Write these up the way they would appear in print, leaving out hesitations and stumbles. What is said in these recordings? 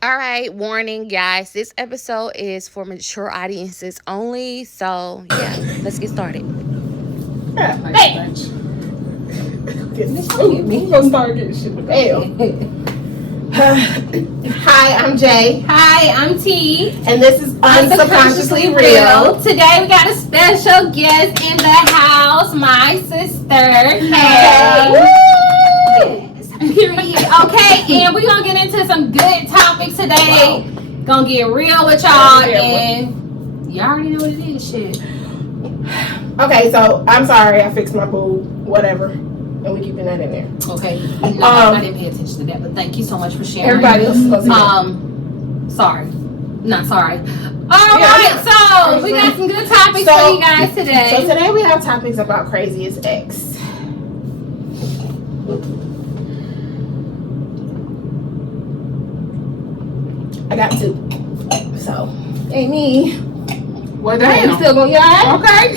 All right, warning, guys. This episode is for mature audiences only. So, yeah, let's get started. Hey! We gonna start getting shit with Hi, I'm Jay. Hi, I'm T. And this is Unsubconsciously Real. Today we got a special guest in the house, my sister. Hey. Yes. Period. Okay, and we're gonna get into some good topics today. Wow. Gonna get real with y'all, and y'all already know what it is. Shit. Okay, so I'm sorry, I fixed my boob, whatever, and we keeping that in there. Okay, no, I didn't pay attention to that, but thank you so much for sharing. Everybody else is supposed to sorry, not sorry. All right, so we got some good topics for you guys today. So today we have topics about craziest ex. I got two. So, Amy. Well, damn. I'm still going, yeah? Okay.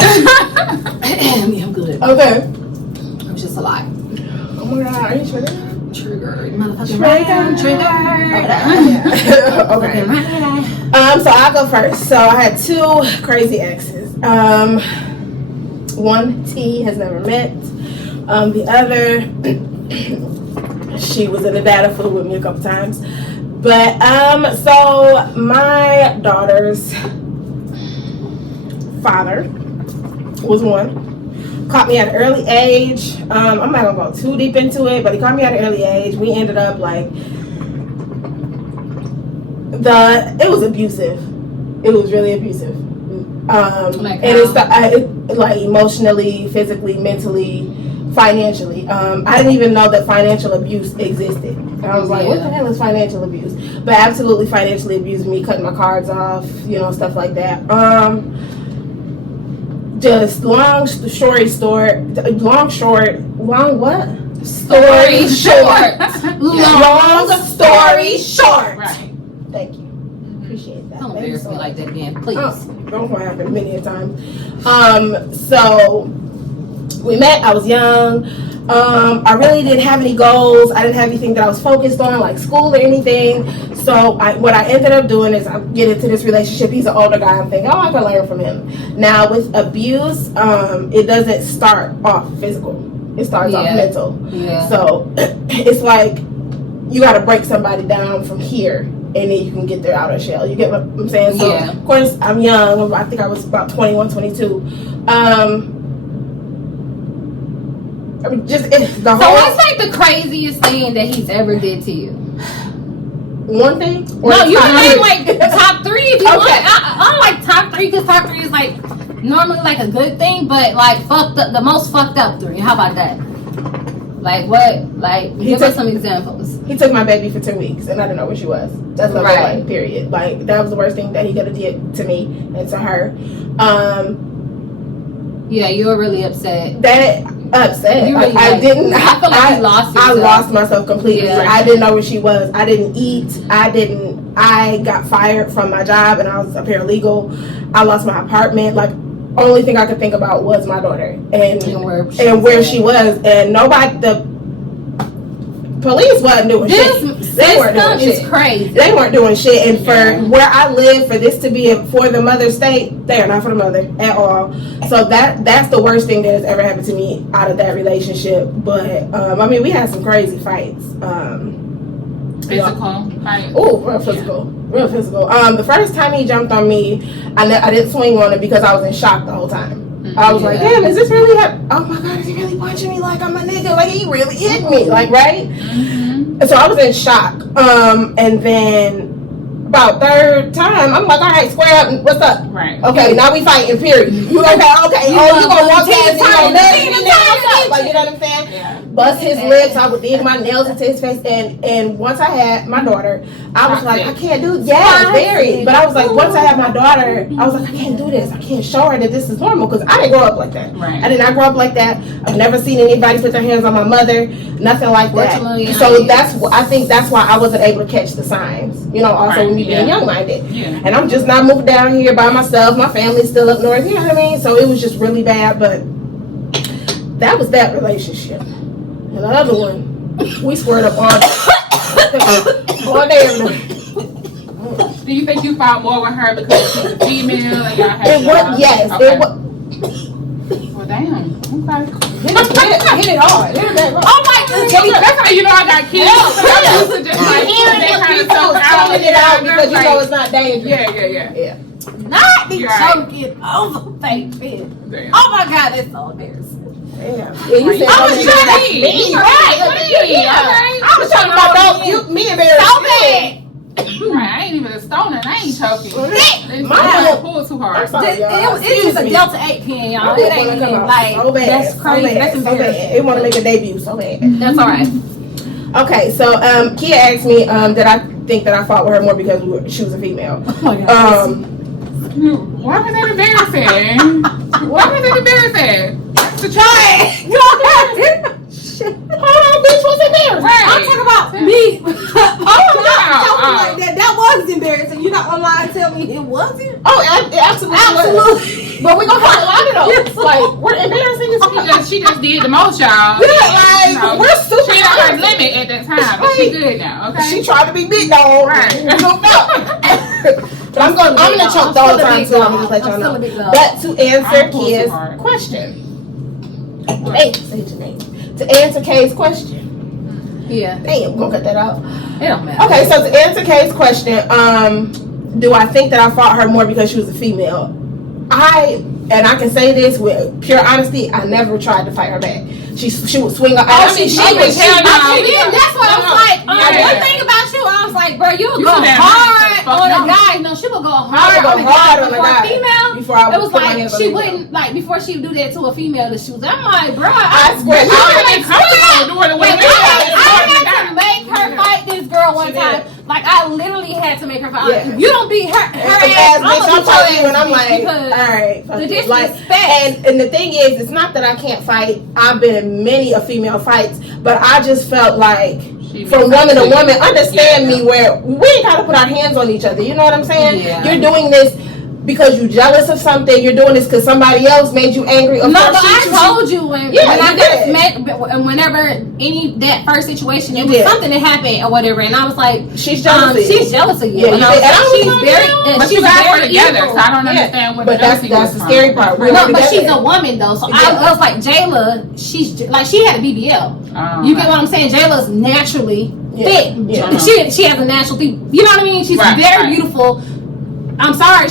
Yeah, I'm good. Okay. I'm just a lie. Oh my God, are you triggered? Triggered. Motherfucking triggered. Okay. So I'll go first. So I had two crazy exes. One T has never met. The other, she was in the data field with me a couple times. But so my daughter's father was one. Caught me at an early age. I'm not gonna go too deep into it, but he caught me at an early age. We ended up it was abusive. It was really abusive. And it's like emotionally, physically, mentally, financially. I didn't even know that financial abuse existed. And I was like, what the hell is financial abuse? But absolutely financially abused me, cutting my cards off, stuff like that. Just long story short. Long story short. Right. Thank you. Appreciate that. Don't embarrass me like that again, please. Don't want to happen many a time. So we met. I was young. I really didn't have any goals. I didn't have anything that I was focused on, like school or anything. So what I ended up doing is I get into this relationship. He's an older guy. I'm thinking, I can learn from him. Now with abuse, it doesn't start off physical. It starts off mental. Yeah. So it's like you got to break somebody down from here, and then you can get their outer shell. You get what I'm saying? So of course I'm young. I think I was about 21, 22. What's like the craziest thing that he's ever did to you? One thing? No, you can name like top three if you want. I don't like top three because top three is like normally like a good thing, but like fucked up, the most fucked up three. How about that? Like what? Like give us some examples. He took my baby for 2 weeks and I didn't know where she was. That's number one, period. Like that was the worst thing that he could have did to me and to her. Yeah, you were really upset. Upset. You really I didn't. I feel like you lost yourself. I lost myself completely. Yeah. I didn't know where she was. I didn't eat. I got fired from my job and I was a paralegal. I lost my apartment. Like only thing I could think about was my daughter and where she was. And the police wasn't doing shit. They weren't doing shit. It's crazy. They weren't doing shit. And for where I live, for this to be for the mother state, they are not for the mother at all. So that's the worst thing that has ever happened to me out of that relationship. But we had some crazy fights. Physical. Oh, real physical. The first time he jumped on me, I didn't swing on him because I was in shock the whole time. I was like, damn, is this really happening? Oh my God, is he really punching me like I'm a nigga? Like he really hit me, like, right? And so I was in shock. And then about third time, I'm like, all right, square up. What's up? Right. Okay, now we fighting, period. Okay. You gonna walk past me, like, you know what I'm saying? Yeah. Bust his lips. I would dig my nails into his face. And once I had my daughter, I was like, I can't do. Yeah, very. But I was like, once I had my daughter, I was like, I can't do this. I can't show her that this is normal because I didn't grow up like that. Right. I did not grow up like that. I've never seen anybody put their hands on my mother. Nothing like that. So I think that's why I wasn't able to catch the signs. Also when you being young-minded. Yeah. And I'm just not moved down here by myself. My family's still up north. You know what I mean? So it was just really bad. But that was that relationship. And the other one, we squared up all day. All day, every day. Do you think you fought more with her because she's a female and y'all had It was, yes. Okay. It was. Well, damn. Okay. Hit it hard. Hit it back. Oh my God. That's how you know I got kids. I'm used to just like that kind of stuff. Calling it out because you know it's not dangerous. Yeah. Not be You're right. choking over fake fish. Damn. Oh my God, that's so embarrassing. Damn. Yeah, you said I was something trying like to me. right. I was talking about me embarrassed. So bad. Right, I ain't even a stoner. I ain't choking. My- pull too hard. I'm sorry, y'all. It's just a Excuse me. Delta 8 pen, y'all. I It wanna ain't come even out like so bad, that's crazy. So bad, That's so bad. embarrassing. It want to make a debut so bad. That's all right. Okay, so Kia asked me did I think that I fought with her more because she was a female. Oh my God. Why was that embarrassing? Why was that embarrassing? To try it. Hold on, bitch, what's embarrassing? Right. I'm talking about me. Oh, That was embarrassing. You're not gonna lie and tell me it wasn't? Oh, it absolutely. Was. But we gonna find a lot of those. Like, we're embarrassing as She just did the most, y'all. Yeah, like, we're super She had her embarrassing. limit at that time, but she good now, okay? She tried to be big dog. Right. We don't know. But I'm gonna choke the whole time too. I'm gonna let y'all know. But to answer pull too Kia's hard. question. Hey, say your name. To answer Kay's question. Yeah. Damn, we're gonna cut that out. It don't matter. Okay, so to answer Kay's question, do I think that I fought her more because she was a female? And I can say this with pure honesty, I never tried to fight her back. She would swing her. That's what I was like. One thing about you, I was like, bro, you would go hard on a guy. No, she would go hard on a guy. For a female, it was like she wouldn't like before she would do that to a female. That she was. I'm like, bro, I swear. I had to make her fight this girl one time. Like I literally had to make her fight. Yeah. If you don't beat her bitch, ass, I'm telling you, and I'm like, all because right, the like, disrespect. and the thing is, it's not that I can't fight. I've been in many a female fights, but I just felt like from woman to woman, understand me where we ain't gotta put our hands on each other. You know what I'm saying? Yeah. You're doing this because you're jealous of something. You're doing this because somebody else made you angry. No, but I told you when I did. first met, whenever that first situation, it You was did. something that happened or whatever, and I was like, She's jealous of you. she's jealous of you. Yeah, and you I was did. like, And I was she's like, very, But she's you guys very were together, evil. so I don't understand what But that's the scary part. No, but she's a woman though, so I was like, Jayla, she's like she had a BBL. You get what I'm saying? Jayla's naturally thick. Yeah. She has a natural thick. You know what I mean? She's very beautiful. I'm sorry,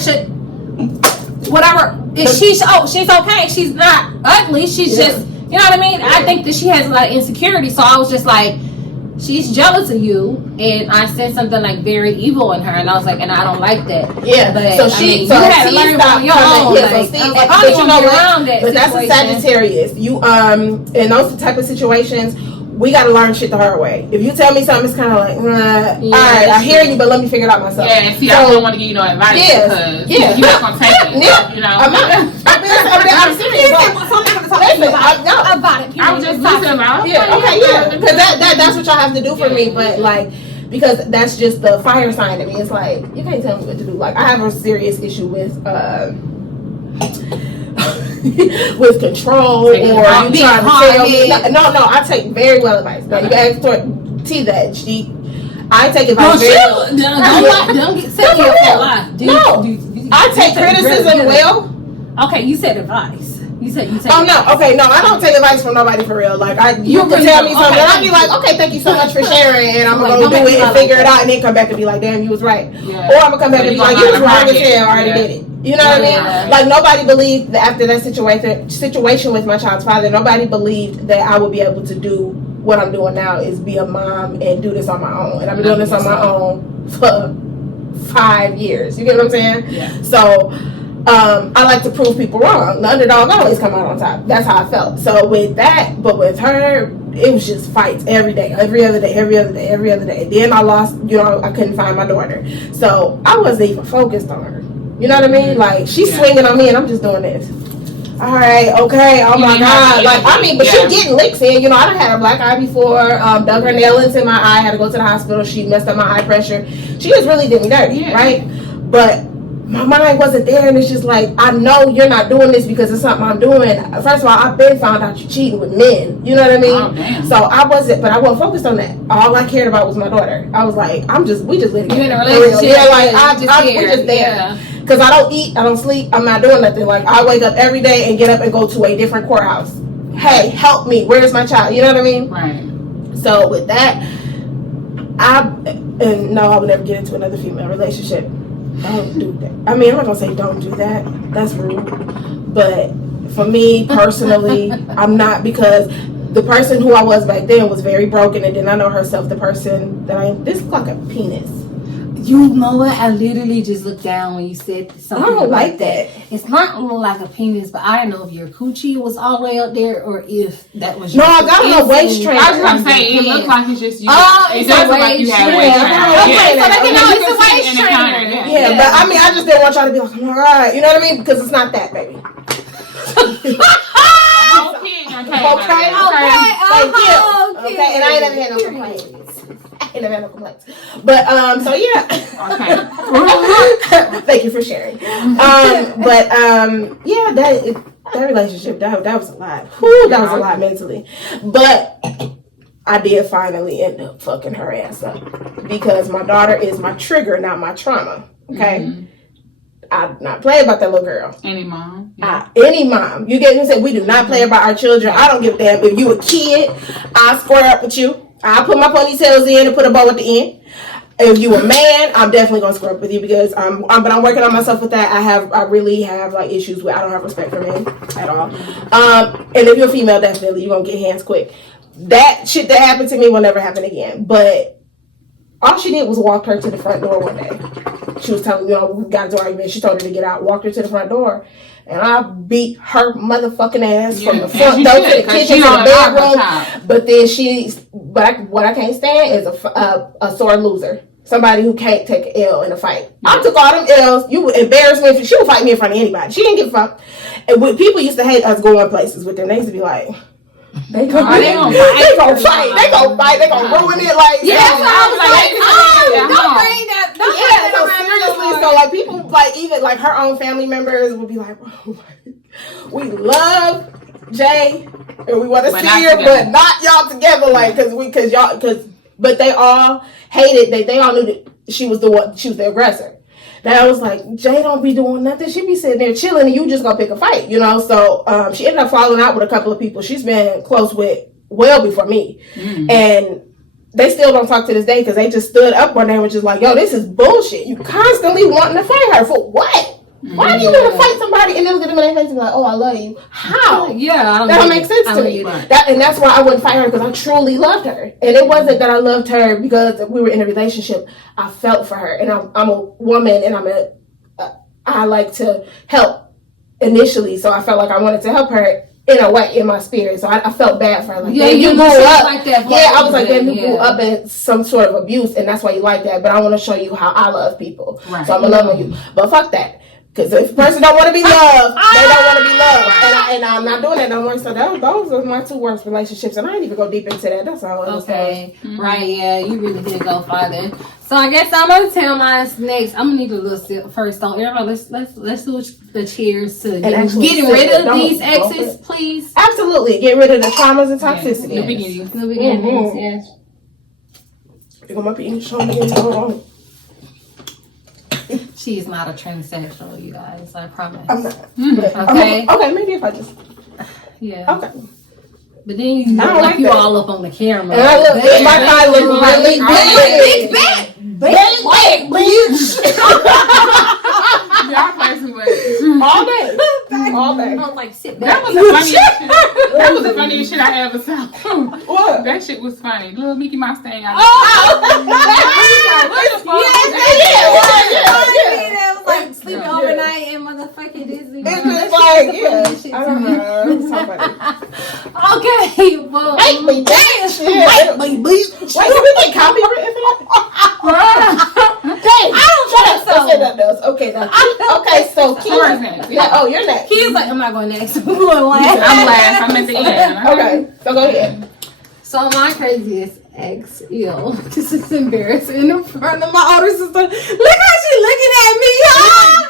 whatever. She's okay. She's not ugly. She's just, you know what I mean? I think that she has a lot of insecurity. So I was just like, she's jealous of you, and I said something like very evil in her, and I was like, and I don't like that. Yeah, but so she, you had to learn from your own. But you know what? But that's a Sagittarius. You in those type of situations, we got to learn shit the hard way. If you tell me something, it's kind of like, all right, I hear you, but let me figure it out myself. Yeah, and see, I don't want to give you no advice because you're not gonna take it. You know, I'm serious. About it. I was just listening about. Because that's what y'all have to do for me, but like. Because that's just the fire sign to me. It's like, you can't tell me what to do. Like, I have a serious issue with with control or you trying to tell me. No, I take very well advice. Now, you ask for T that. I take advice very well. Don't get set me up for a lie. I take criticism well. Okay, you said advice. You said. Oh no, okay, no, I don't take advice from nobody for real. Like you can tell me something, and I'll be like, okay, thank you so much for sharing, and I'm gonna go do it and figure it out, and then come back and be like, damn, you was right, or I'm gonna come back and be like, you was wrong as hell, I already did it. You know what I mean? Like nobody believed that after that situation with my child's father, nobody believed that I would be able to do what I'm doing now, is be a mom and do this on my own, and I've been doing this on my own for 5 years. You get what I'm saying? Yeah. So. I like to prove people wrong. The underdog always come out on top. That's how I felt. So with that, but with her, it was just fights every day, every other day. Then I lost, I couldn't find my daughter. So I wasn't even focused on her. You know what I mean? Like, she's swinging on me and I'm just doing this. All right, okay, oh my God. Like, I mean, but she getting licks in. I done had a black eye before, dug her nail into my eye, had to go to the hospital. She messed up my eye pressure. She just really did me dirty, right? But my mind wasn't there, and it's just like, I know you're not doing this because it's something I'm doing. First of all, I've been found out you cheating with men. You know what I mean? Oh, damn. So I wasn't focused on that. All I cared about was my daughter. I was like, we just living. You in a relationship? Yeah, like we just just there. Because I don't eat, I don't sleep, I'm not doing nothing. Like, I wake up every day and get up and go to a different courthouse. Hey, help me. Where's my child? You know what I mean? Right. So with that, no, I would never get into another female relationship. Don't do that. I mean, I'm not gonna say don't do that. That's rude. But for me personally, I'm not, because the person who I was back then was very broken, and then I know herself, the person that I am. This looks like a penis. You know what? I literally just looked down when you said something. I don't like that. It's not like a penis, but I don't know if your coochie was all the way up there or if that was your No, I got on a waist trainer. I was gonna say it looks like it's just you. Oh, it it's does a look like you waist have a trainer. waist trainer. Okay, Okay, so they can know You it's can a see it waist in the counter, trainer. Yeah, but I mean, I just didn't want y'all to be like, oh my god, you know what I mean? Because it's not that, baby. Okay, Thank you. Okay, and I ain't never had no complaints. But so yeah. Okay. Thank you for sharing. But yeah, that relationship that was a lot. Whew, that was a lot mentally. But I did finally end up fucking her ass up because my daughter is my trigger, not my trauma. Okay. Mm-hmm. I do not play about that little girl. Any mom. Yeah. Any mom. You get me? Say we do not play about our children. I don't give a damn. If you a kid, I'll square up with you. I'll put my ponytails in and put a bow at the end. If you a man, I'm definitely gonna square up with you because but I'm working on myself with that. I really have like issues with I don't have respect for men at all. And if you're a female, definitely you're gonna get hands quick. That shit that happened to me will never happen again. But all she did was walk her to the front door one day. She was telling me, we got into an argument. She told her to get out, walked her to the front door, and I beat her motherfucking ass from the front door to the kitchen to the bedroom. But then what I can't stand is a sore loser. Somebody who can't take an L in a fight. Yeah. I took all them L's. You would embarrass me. She would fight me in front of anybody. She didn't give a fuck. And when people used to hate us going places with them, they used to be like, they gonna fight. They gonna fight. They gonna ruin it. Like, yeah, so I was like, don't bring that. So seriously, so like people like even like her own family members would be like, we love Jay and we want to see her, but not y'all together. Like, but they all hated. They all knew that she was the aggressor. That I was like, Jay don't be doing nothing. She be sitting there chilling and you just gonna pick a fight, you know? So she ended up falling out with a couple of people she's been close with well before me. Mm. And they still don't talk to this day because they just stood up one day and was just like, yo, this is bullshit. You constantly wanting to fight her for what? Why do you want to fight somebody and then look at them in their face and be like, oh, I love you? How? Yeah, that don't make sense to me. And that's why I wouldn't fight her because I truly loved her. And it wasn't that I loved her because we were in a relationship. I felt for her. And I'm a woman and I like to help initially. So I felt like I wanted to help her in a way, in my spirit. So I felt bad for her. Like, you grew up. Like that I was like, you grew up in some sort of abuse and that's why you like that. But I want to show you how I love people. Right. So I'm going to love you. But fuck that. Because if a person don't want to be loved, they don't want to be loved. And I'm not doing that no more. So those are my two worst relationships. And I didn't even go deep into that. That's all. Okay. Mm-hmm. Right, yeah. You really did go farther. So I guess I'm going to tell mine next. I'm going to need a little sip first. Don't everybody, let's switch the cheers to getting rid of these exes, please. Absolutely. Get rid of the traumas and toxicity. Yes. The beginning. Mm-hmm. Yes. You're going to be eating show again. Hold on. She is not a transsexual, you guys. I promise. I'm not. Okay. Okay, maybe if I just. Yeah. Okay. But then you look like you all up on the camera. And my thigh look really big. Big, Y'all play too much. All day. I was like, sit back. That was the funniest shit I ever saw. What? That shit was funny. Little Mickey Mouse thing. Yeah. It was like sleeping overnight and motherfucking Disney. It's just like, yeah. I don't know. It's so funny. Okay, well. Make me dance. Wait, so we get copyrighted for that? Dang. I don't shut up. Say that does. Okay, so Keith. Oh, you're next. Keith's like, I'm not going next. I'm going last. I'm last. I'm at the end. Okay, so go ahead. So my craziest ex, this is embarrassing in front of my older sister. Look how she looking at me, y'all.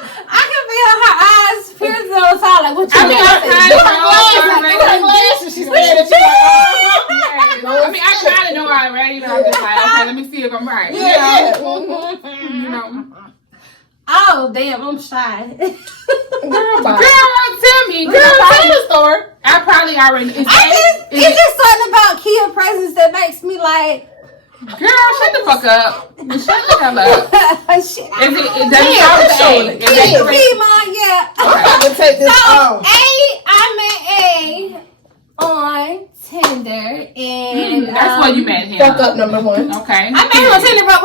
Oh damn, I'm shy. Girl, bye. Girl, tell me. Girl, tell the story. I probably already. It's just something about Kia presence that makes me like. Girl, shut the fuck up. Shut the hell up. Shit. Is it does it start with A? Is it Mine, yeah. I'm about to take this off. I met A on Tinder, and that's why you met him. Fuck up number one. Okay. I met him on Tinder, but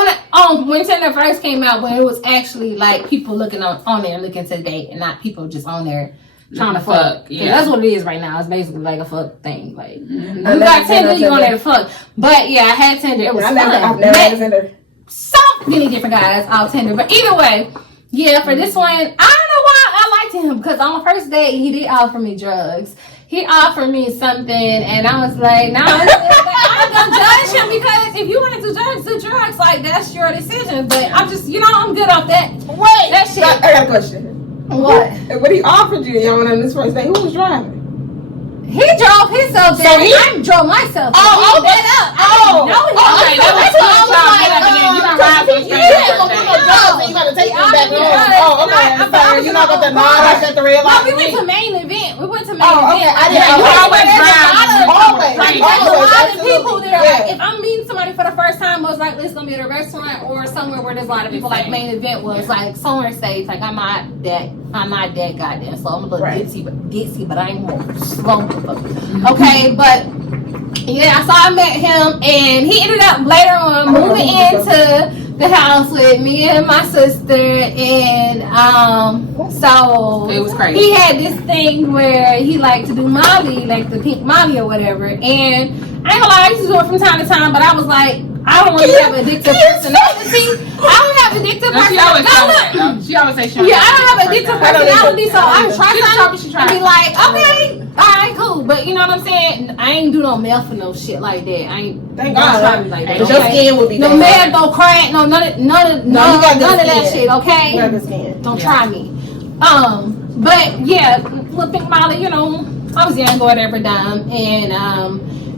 when Tinder first came out, when it was actually like people looking on there looking to date, and not people just on there trying to fuck. Yeah, that's what it is right now. It's basically like a fuck thing. Like you got Tinder, you on there to fuck. But yeah, I had Tinder. It was fun. I've never had Tinder. So many different guys off Tinder, but either way, yeah. For this one, I don't know why I liked him, because on the first date he did offer me drugs. He offered me something, and I was like, "No, I'm gonna judge him, because if you want to do drugs, like that's your decision." But I'm just, I'm good off that. Wait, that shit. I got a question. What? What he offered you, y'all went on this first date? Who was driving? He drove himself there. I drove myself. Oh, okay. No, okay, that was so you don't ride for the you gotta take him back home. Oh, okay. Sorry, you're not gonna nod. I shut the red light. No, we went to main event. Okay. I didn't You know. always drive. There's a lot of people there. Like, if I'm meeting somebody for the first time, most likely it's gonna be at a restaurant or somewhere where there's a lot of people. Like main event was like somewhere stage. Like I'm not that goddamn slow. I'm a little ditzy, but I ain't more slow. Okay, but yeah, so I met him, and he ended up later on moving into the house with me and my sister, and so it was crazy. He had this thing where he liked to do Molly, like the pink Molly or whatever, and I ain't gonna lie, I used to do it from time to time, but I was like, I don't really have addictive personality. I don't have addictive personality. She always say she I don't have addictive personality, so I try to be like, okay, all right, cool. But you know what I'm saying? I ain't do no meth or no shit like that. I ain't. Thank God. Try me like that. Your skin would be no meth, no crack, no none of that shit. Okay, you got the skin. Don't try me. But yeah, little pink Molly, I was young or whatever, dumb, and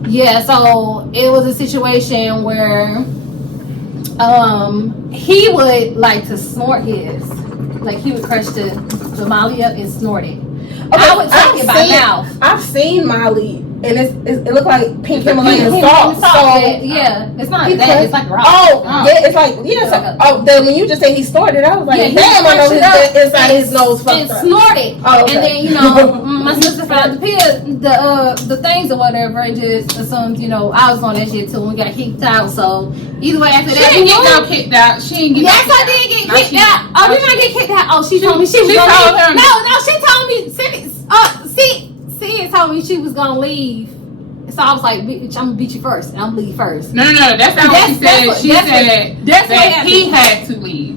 yeah, so it was a situation where he would like to snort his, like he would crush the Molly up and snort it. Okay, I would take it by mouth. I've seen Molly, and it looked like pink Himalayan salt. Yeah, it's not that. It's like rock. Yeah, it's like then when you just say he snorted, I was like, damn, I know his inside his nose fucked up. Snorted, and then my sister found the things or whatever, and just assumed I was on that shit too. And we got kicked out. So either way, after that, she didn't get kicked out. She didn't get. Yes, I did get kicked out. Oh, did I get kicked out? Oh, she told me she was gonna leave. No, she told me. Sid told me she was gonna leave. So I was like, bitch, I'm gonna beat you first, and I'm gonna leave first. No, that's not what she said. She said that he had to leave.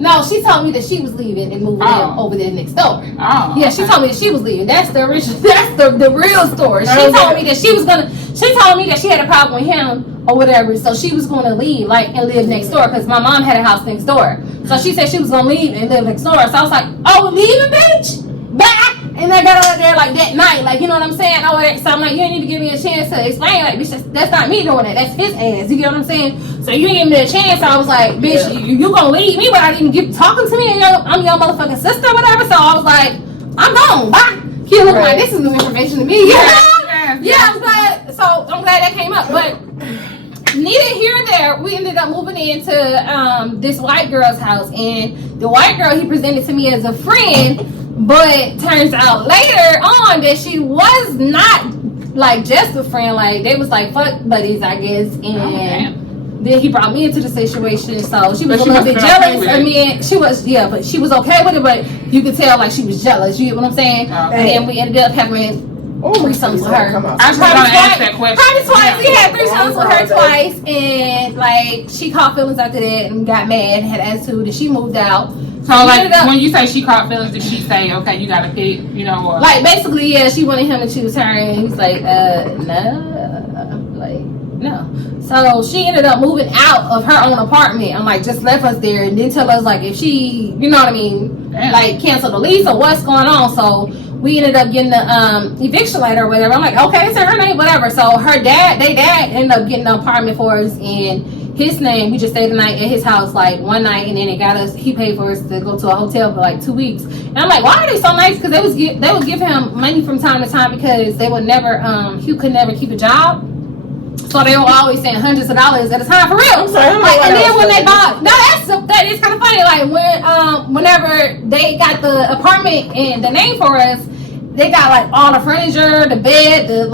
No, she told me that she was leaving and moving over there next door. Oh, yeah, she told me that she was leaving. That's the original. That's the real story. She told me that she was gonna. She told me that she had a problem with him or whatever, so she was gonna leave, and live next door, because my mom had a house next door. So she said she was gonna leave and live next door. So I was like, oh, leaving, bitch, bye. And I got out there like that night, you know what I'm saying? So I'm like, you ain't need to give me a chance to explain, bitch, that's not me doing that. That's his ass. You get what I'm saying? So you didn't give me a chance. So I was like, bitch, you gonna leave me without even talking to me? And I'm your motherfucking sister or whatever. So I was like, I'm gone. Bye. He looked like, this is new information to me. Yeah, I'm glad. So I'm glad that came up. But neither here nor there, we ended up moving into this white girl's house, and the white girl he presented to me as a friend. But turns out later on that she was not just a friend. They was fuck buddies, I guess. And then he brought me into the situation. So she was a little bit jealous of me. She was, but she was okay with it. But you could tell she was jealous. You get what I'm saying? Okay. And then we ended up having threesomes with her. I was going to ask that question. Probably twice. We had threesomes with her twice. And she caught feelings after that and got mad, had attitude, and she moved out. So when you say she caught feelings, did she say, okay, you gotta pick, or basically, yeah, she wanted him to choose her, and he's like, no. So she ended up moving out of her own apartment and just left us there, and didn't tell us if she, you know what I mean, cancel the lease or what's going on. So we ended up getting the eviction letter or whatever. I'm like, okay, it's her name, whatever. So they dad ended up getting the apartment for us, and his name. We just stayed the night at his house, like one night, and then he paid for us to go to a hotel for like 2 weeks. And I'm like, why are they so nice? Because they would give him money from time to time because they would never, he could never keep a job. So they were always saying hundreds of dollars at a time for real. I'm sorry, like, and then when they bought, that is kind of funny. Like whenever they got the apartment and the name for us, they got like all the furniture, the bed, the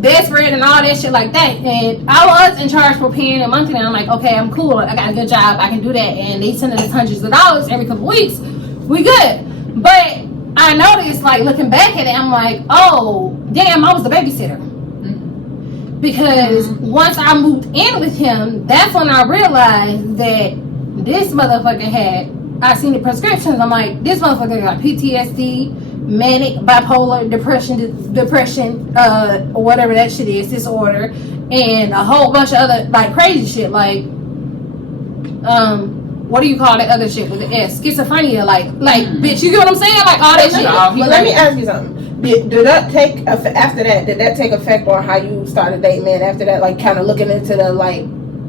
bedspread and all that shit like that. And I was in charge for paying a monthly. And I'm like, okay, I'm cool. I got a good job. I can do that. And they send us hundreds of dollars every couple weeks. We good. But I noticed, like looking back at it, I'm like, oh damn, I was the babysitter. Because once I moved in with him, that's when I realized that this motherfucker I seen the prescriptions. I'm like, this motherfucker got PTSD, manic, bipolar, depression, or whatever that shit is, disorder, and a whole bunch of other like crazy shit, like what do you call that other shit with the S? Schizophrenia, like bitch, you get what I'm saying? Like all that shit. Well, let me ask you something. Did that take after that? Did that take effect on how you started dating men after that? Like kind of looking into the like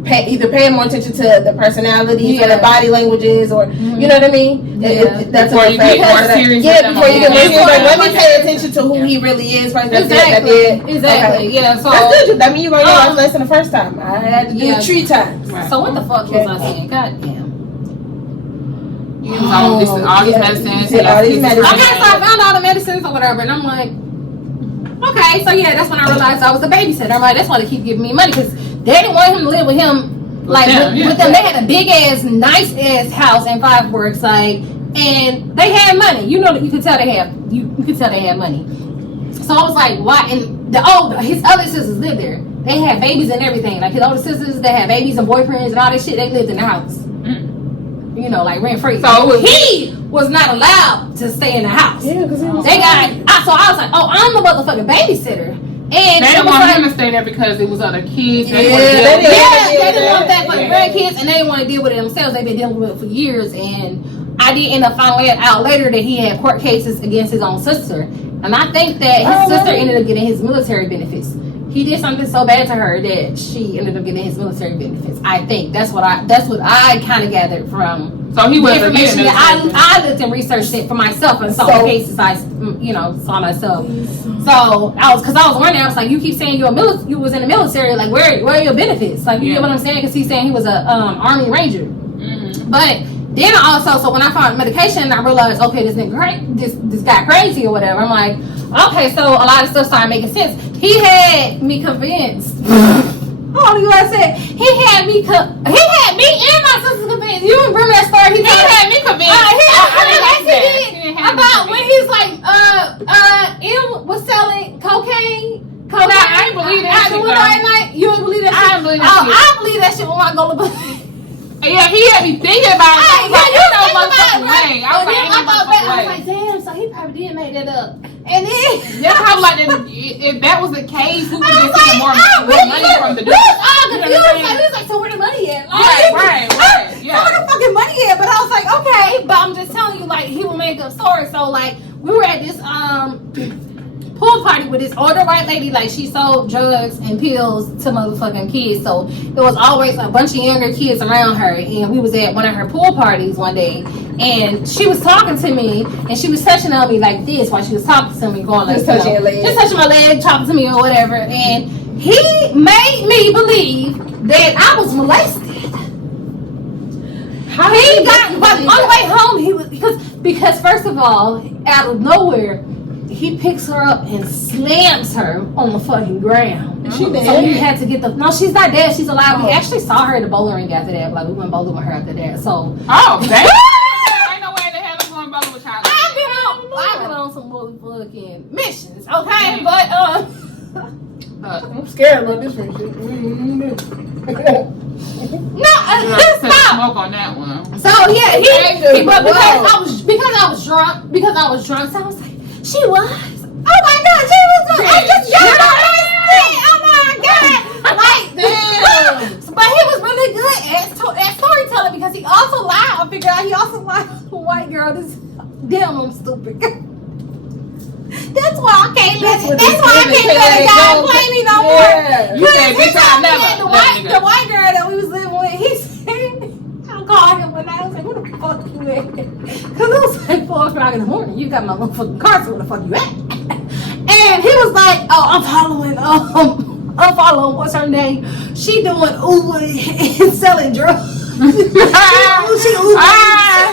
either paying more attention to the personalities or the body languages, or you know what I mean? That's before you get more serious. Before you get more serious, like let me pay attention to who he really is. Right? Exactly. Okay. Yeah. So that's good. That mean you learned your life lesson the first time. I had to do it 3 times. Right. So what the fuck was I saying? God damn. All these medicines. Okay, so I found all the medicines or whatever, and I'm like, okay, so yeah, that's when I realized I was a babysitter. I'm like, that's why they keep giving me money, because they didn't want him to live with him, like with them. They had a big ass, nice ass house in Five Works, like, and they had money. You know, you could tell they had money. So I was like, why? And his other sisters lived there. They had babies and everything. Like his older sisters, they had babies and boyfriends and all that shit. They lived in the house. You know, like rent free. So he was not allowed to stay in the house. Yeah, because so I was like, oh, I'm the motherfucking babysitter. And they didn't want him to stay there because it was other kids. They didn't want that for the grandkids, and they didn't want to deal with it themselves. They've been dealing with it for years, and I did end up finding out later that he had court cases against his own sister, and I think that his sister ended up getting his military benefits. He did something so bad to her that she ended up getting his military benefits. I think that's what I kind of gathered from. So he was information that I looked and researched it for myself and saw the cases I saw myself. So I was wondering. I was like, you keep saying you was in the military. Like where are your benefits? Like you get what I'm saying? Because he's saying he was a Army Ranger. Mm-hmm. But then so when I found medication, I realized, okay, this guy crazy or whatever. I'm like, okay, so a lot of stuff started making sense. He had me convinced. Oh, you I said he had me and my sister convinced. You remember that story? He had me convinced. About when he's like, M was selling cocaine. I ain't believe that shit. Night. You ain't believe that shit? I believe that shit. I believe that shit when I go to bed. Yeah, he had me thinking about it. I was like, damn, so he probably did make that up. And then I was like, if that was the case, who would get some more money from the dude? Like, so where the money at? Right. Yeah. So where the fucking money at? But I was like, okay. But I'm just telling you, like, he will make up stories. So like, we were at this pool party with this older white lady. Like, she sold drugs and pills to motherfucking kids. So there was always a bunch of younger kids around her. And we was at one of her pool parties one day, and she was talking to me, and she was touching on me like this while she was talking to me, going like, just touching your leg, just touching my leg, talking to me or whatever. And he made me believe that I was molested. How he got, but on the way home, he was because first of all, out of nowhere, he picks her up and slams her on the fucking ground. Is she dead? So he had to get no, she's not dead. She's alive. We actually saw her at the bowling ring after that. Like, we went bowling with her after that. So. Oh, damn. Ain't no way in the hell I'm going bowling with y'all. I've been on some motherfucking missions, okay? But I'm scared about this one. No, stop. Smoke on that one. So yeah, but because I was drunk, so I was like, she was. Oh my God, she was. I just got on that. Oh my God, like damn. But he was really good at storytelling because he also lied. I figured out he also lied to a white girl. Damn, I'm stupid. That's why I can't let a guy play me no more. You said bitch, I never. The white girl that we was living with, when he said, I called him one night. I was like, where the fuck you at? Because it was like 4 o'clock in the morning. You got my motherfucking car, so where the fuck you at? And he was like, oh, I'm following, what's her name? She doing Uber and selling drugs. she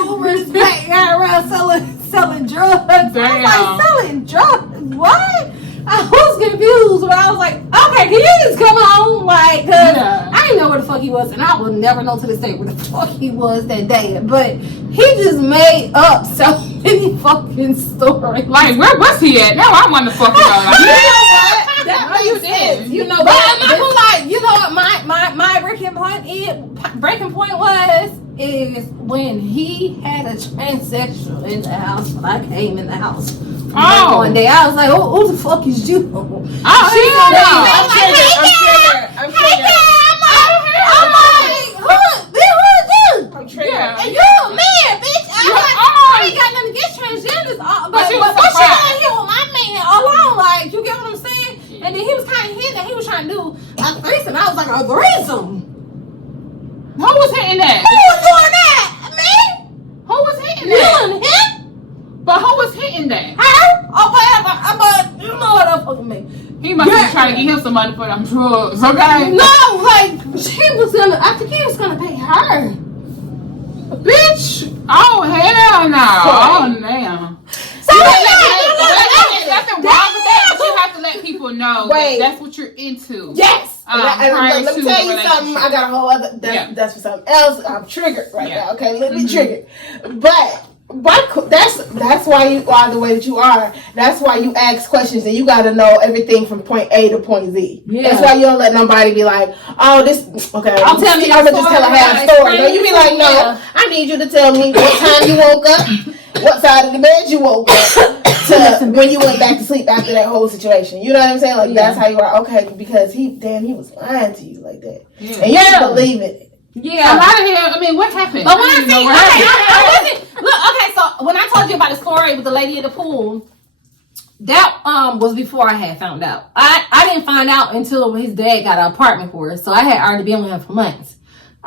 Uber's back around selling drugs. Damn. I was like, selling drugs? What? I was confused, but I was like, okay, can you just come home? Like, cause I didn't know where the fuck he was, and I will never know to this day where the fuck he was that day. But he just made up so many fucking stories. Like, where was he at? Now I want to fucking know. Like, You know what? That what you did? You know, but I'm not gonna lie. You know what? My breaking point is when he had a transsexual in the house when I came in the house. Oh. One day I was like, oh, who the fuck is you? Oh, She hell said, no. I'm triggered. I'm like, who is you? I'm triggered. Yeah. And you a man, bitch. I ain't got nothing against transgenders. But you what was she surprised. out here with my man alone? Like, you get what I'm saying? And then he was kind of hinting that he was trying to do a threesome. I was like, a threesome? Who was hitting that? Who was doing that? Me? Who was hitting You that? and him? But who was hitting that? Her? Oh, whatever. But you know what I'm fucking mean. He must be trying to get him some money for them drugs, okay? No, like, I think he was gonna pay her. Bitch! Oh, hell no. Oh, damn. So, There's nothing wrong with that, but you have to let people know Wait. that that's what you're into. Yes. Prior Let me to tell the you something. relationship. I got a whole other. That's for something else. I'm triggered right Yeah. now. Okay, let me triggered. But that's why you are the way that you are. That's why you ask questions and you got to know everything from point A to point Z. Yeah. That's why you don't let nobody be like, oh, this. Okay, I'll tell me I'm the gonna just story, tell a half right? story. No, you be Explain like, it, no. yeah. I need you to tell me what time you woke up, what side of the bed you woke up. To when you went back to sleep after that whole situation. You know what I'm saying? Like, that's how you are. Okay, because he was lying to you like that. Yeah. And you didn't believe it. Yeah. A lot of him, I mean, what happened? But when I don't even know see, what happened. okay, so when I told you about the story with the lady in the pool, that was before I had found out. I didn't find out until his dad got an apartment for us, so I had already been with him for months.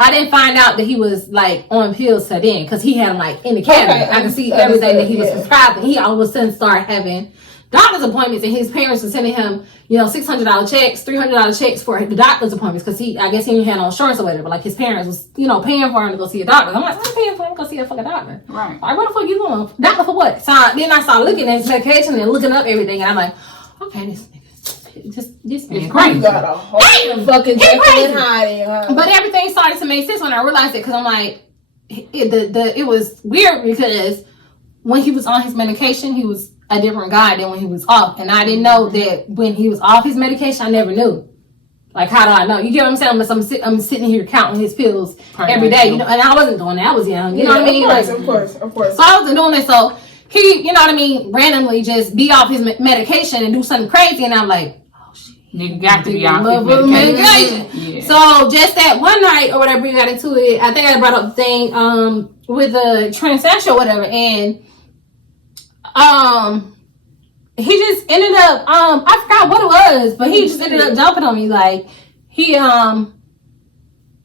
I didn't find out that he was like on pills to then because he had him like in the cabinet. Okay, I could see understood, everything that he was yeah. prescribed, and he all of a sudden started having doctor's appointments, and his parents were sending him, $600 checks, $300 checks for the doctor's appointments because I guess he didn't have no insurance or whatever. Like his parents was, paying for him to go see a doctor. I'm like, I'm paying for him to go see a fucking doctor. Right. Like, what the fuck you going? Doctor for what? So then I started looking at his medication and looking up everything, and I'm like, okay, this man It's crazy. You got a whole fucking He Jekyll crazy. and Hyde. Huh? But everything started to make sense when I realized it because I'm like, it was weird because when he was on his medication, he was a different guy than when he was off, and I didn't know that when he was off his medication. I never knew. Like, how do I know? You get what I'm saying? Unless I'm sitting here counting his pills every day, and I wasn't doing that. I was young, you know what I mean? Of course. So I wasn't doing it. So he, randomly just be off his medication and do something crazy, and I'm like, You got to be off love his of medication. medication. Yeah. So just that one night or whatever, we got into it. I think I brought up the thing with the transsexual or whatever, and he just ended up I forgot what it was, but he just ended up jumping on me. Like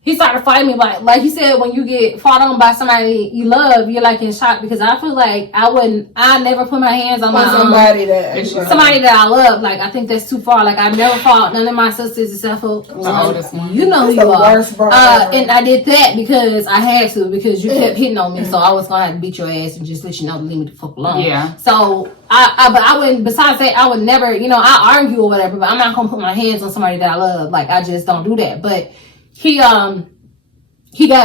he started fighting me, like you said, when you get fought on by somebody you love, you're like in shock, because I feel like I never put my hands on my somebody that I love. Like, I think that's too far. Like, I've never fought none of my sisters except for you know who you are. Worst bro and I did that because I had to, because you kept hitting on me, so I was gonna have to beat your ass and just let you know to leave me the fuck alone. Yeah. So but I wouldn't. Besides that, I would never. I argue or whatever, but I'm not gonna put my hands on somebody that I love. Like, I just don't do that. But he got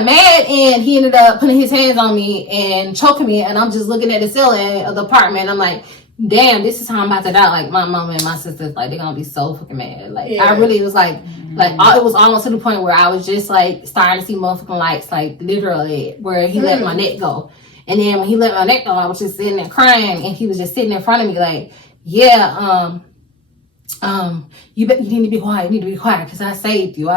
mad and he ended up putting his hands on me and choking me, and I'm just looking at the ceiling of the apartment. I'm like, damn, this is how I'm about to die. Like, my mama and my sisters, like, they're gonna be so fucking mad. Like, I really was like, it was almost to the point where I was just like starting to see motherfucking lights, like literally, where he let my neck go. And then when he let my neck go, I was just sitting there crying, and he was just sitting in front of me like, yeah, you need to be quiet. You need to be quiet because I saved you.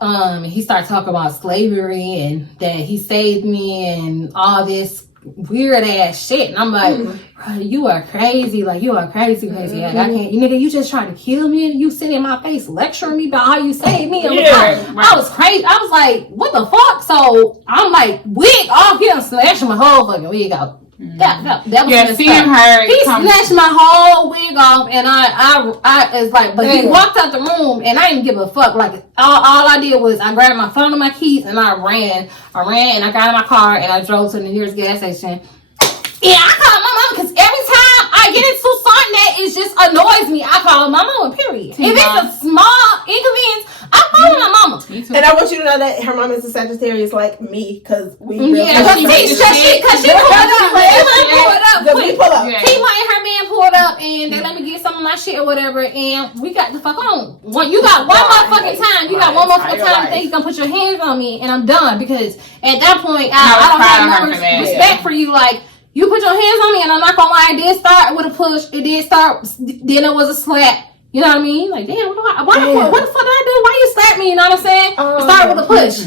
And he started talking about slavery and that he saved me and all this weird ass shit. And I'm like, bro, you are crazy. Like, you are crazy. Like, I can't. Nigga, you just trying to kill me and you sitting in my face lecturing me about how you saved me. I was crazy. I was like, what the fuck? So I'm like, wig off. He done snatching my whole fucking wig off. That was seeing her. He snatched my whole wig off, and I it's like, but he walked out the room, and I didn't give a fuck. Like all I did was I grabbed my phone and my keys, and I ran, and I got in my car, and I drove to the nearest gas station. Yeah, I called my mama because every time I get into something that it just annoys me, I call my mama. Period. If it's a small inconvenience, I call my mama. And I want you to know that her mom is a Sagittarius like me, because we because she pulled up. T-Lane, her man pulled up, and they let me get some of my shit or whatever, and we got the fuck on. You got one motherfucking time. You got one motherfucking time to think you gonna put your hands on me, and I'm done, because at that point I don't have no respect for you. Like, you put your hands on me, and I'm not gonna lie, it did start with a push. It did start, then it was a slap. You know what I mean? Like, damn, what the fuck did I do? Why you slap me? You know what I'm saying? It started with a push.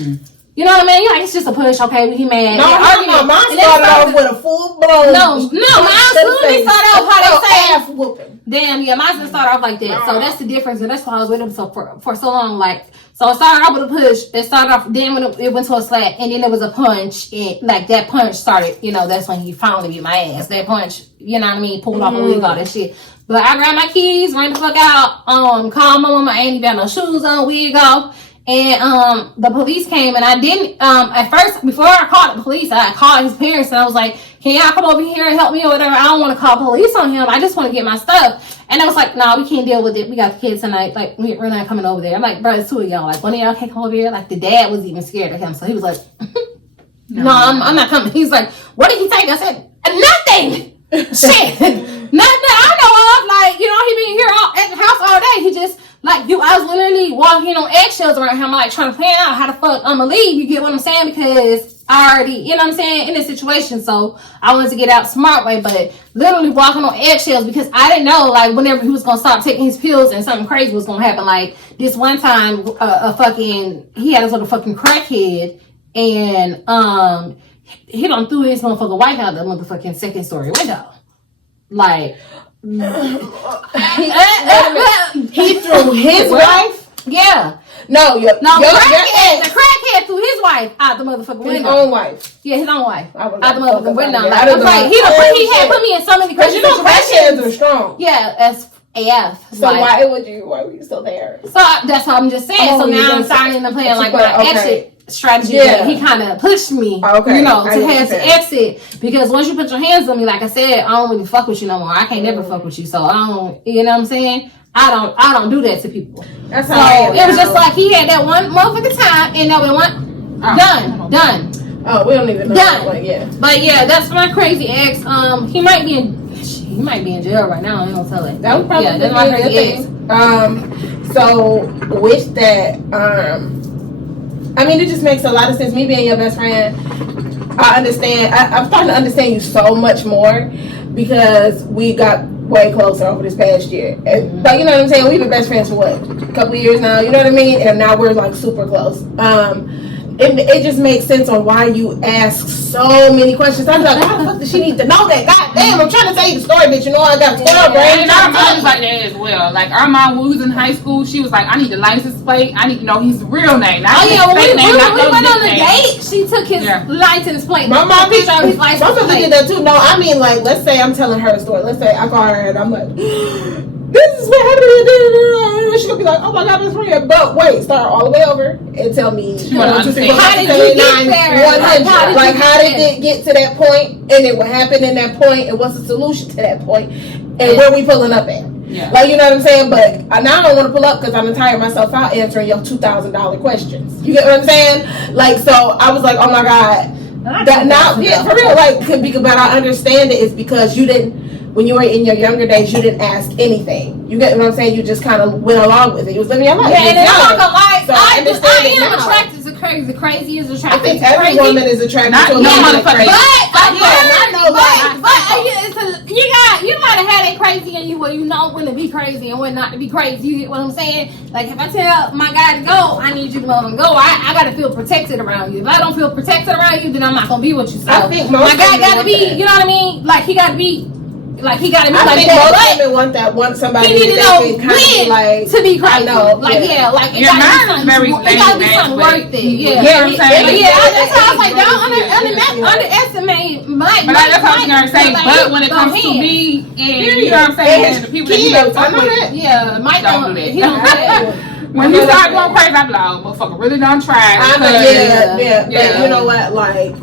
You know what I mean? You're like, it's just a push, okay? He mad. No, mine started off with a full blown. No, mine literally started off how they say ass whooping. Damn, yeah, mine didn't start off like that. So that's the difference, and that's why I was with him for so long. Like, so it started off with a push. It started off, then when it went to a slap, and then there was a punch. And like that punch started, that's when he finally beat my ass. That punch, you know what I mean? Pulled off a wig, all that shit. But I grabbed my keys, ran the fuck out, called my mama, I ain't even got no shoes on, wig off. And the police came, and I didn't at first, before I called the police, I called his parents, and I was like, can y'all come over here and help me or whatever? I don't want to call police on him. I just want to get my stuff. And I was like, no, we can't deal with it. We got the kids tonight. Like, we're not coming over there. I'm like, bro, it's two of y'all. Like, one of y'all can't come over here. Like, the dad was even scared of him. So he was like, no, I'm not coming. He's like, what did he take? I said, nothing. Shit. Nothing I know of. Like, he been here at the house all day. He just, like, I was literally walking on eggshells around him, like, trying to plan out how the fuck I'm gonna leave. You get what I'm saying? Because I already, you know what I'm saying, in this situation. So I wanted to get out smart way, but literally walking on eggshells because I didn't know, like, whenever he was gonna stop taking his pills and something crazy was gonna happen. Like, this one time, he had this little fucking crackhead, and he done threw his motherfucking wife out the motherfucking second story window. Like, he threw his wife? Yeah. The crackhead threw his wife out the motherfucking window. His own wife? Yeah, his own wife. Out the motherfucking window. Like, he had put me in so many crazy situations. Crackheads are strong. Yeah, as AF. So why were you still there? So that's what I'm just saying. So now I'm starting to plan like my exit strategy. Yeah. He kind of pushed me, to have to exit, because once you put your hands on me, like I said, I don't really fuck with you no more. I can't never fuck with you. So I don't, you know what I'm saying? I don't do that to people. That's so it was just like he had that one motherfucking time, and that one done. Oh, we don't even know. Done. But yeah, that's my crazy ex. He might be in jail right now. I ain't gonna tell it. That would probably that's my crazy ex. So with that, I mean, it just makes a lot of sense. Me being your best friend, I understand. I'm starting to understand you so much more because we got way closer over this past year. And, like, you know what I'm saying? We've been best friends for what? A couple years now, you know what I mean? And now we're like super close. It just makes sense on why you ask so many questions. I'm like, how the fuck does she need to know that? God damn, I'm trying to tell you the story, bitch. You know I got 12 brains. And our mom was like that as well. Like, our mom, when we was in high school, she was like, I need the license plate. I need to know his real name. Not when we went on the date, she took his license plate. My mom picture of his license plate. My mom did that too. No, I mean, like, let's say I'm telling her a story. Let's say I call her and I'm like, this is what happened. She's gonna be like, oh my god, best friend. But wait, start all the way over and tell me how did you get there? Like, how did it get to that point? And then what happened in that point? And what's the solution to that point? And where we pulling up at? Yeah. Like, you know what I'm saying? But now I don't want to pull up because I'm tired myself out answering your $2,000 questions. You get what I'm saying? Like, so I was like, oh my god. For real, like, but I understand it is because you didn't. When you were in your younger days, you didn't ask anything. You get what I'm saying? You just kind of went along with it. You was living your life. Yeah, and it's not gonna lie. So I am attracted to crazy. The crazy is attracted to crazy. I think every woman is attracted to a man crazy. But you gotta have that crazy in you where you know when to be crazy and when not to be crazy. You get what I'm saying? Like if I tell my guy to go, I need you to go. I gotta feel protected around you. If I don't feel protected around you, then I'm not gonna be with you. So I think my guy gotta be, you know what I mean? Like he gotta be. Like he gotta be I like think that. most women want that. Want somebody He need to know that can kind of like to be crazy. know, Like like it Your gotta mind is be very something. It gotta be something worth it. Yeah, You know what I'm saying? That's why I was like, don't underestimate Mike. But that's what I was gonna say. But when it comes to me, and you know what I'm saying, the people that you love fuck with, yeah, Mike don't do that. He don't do that. When you start going crazy, I be like, oh, motherfucker, really don't try. Yeah. But you know what, like.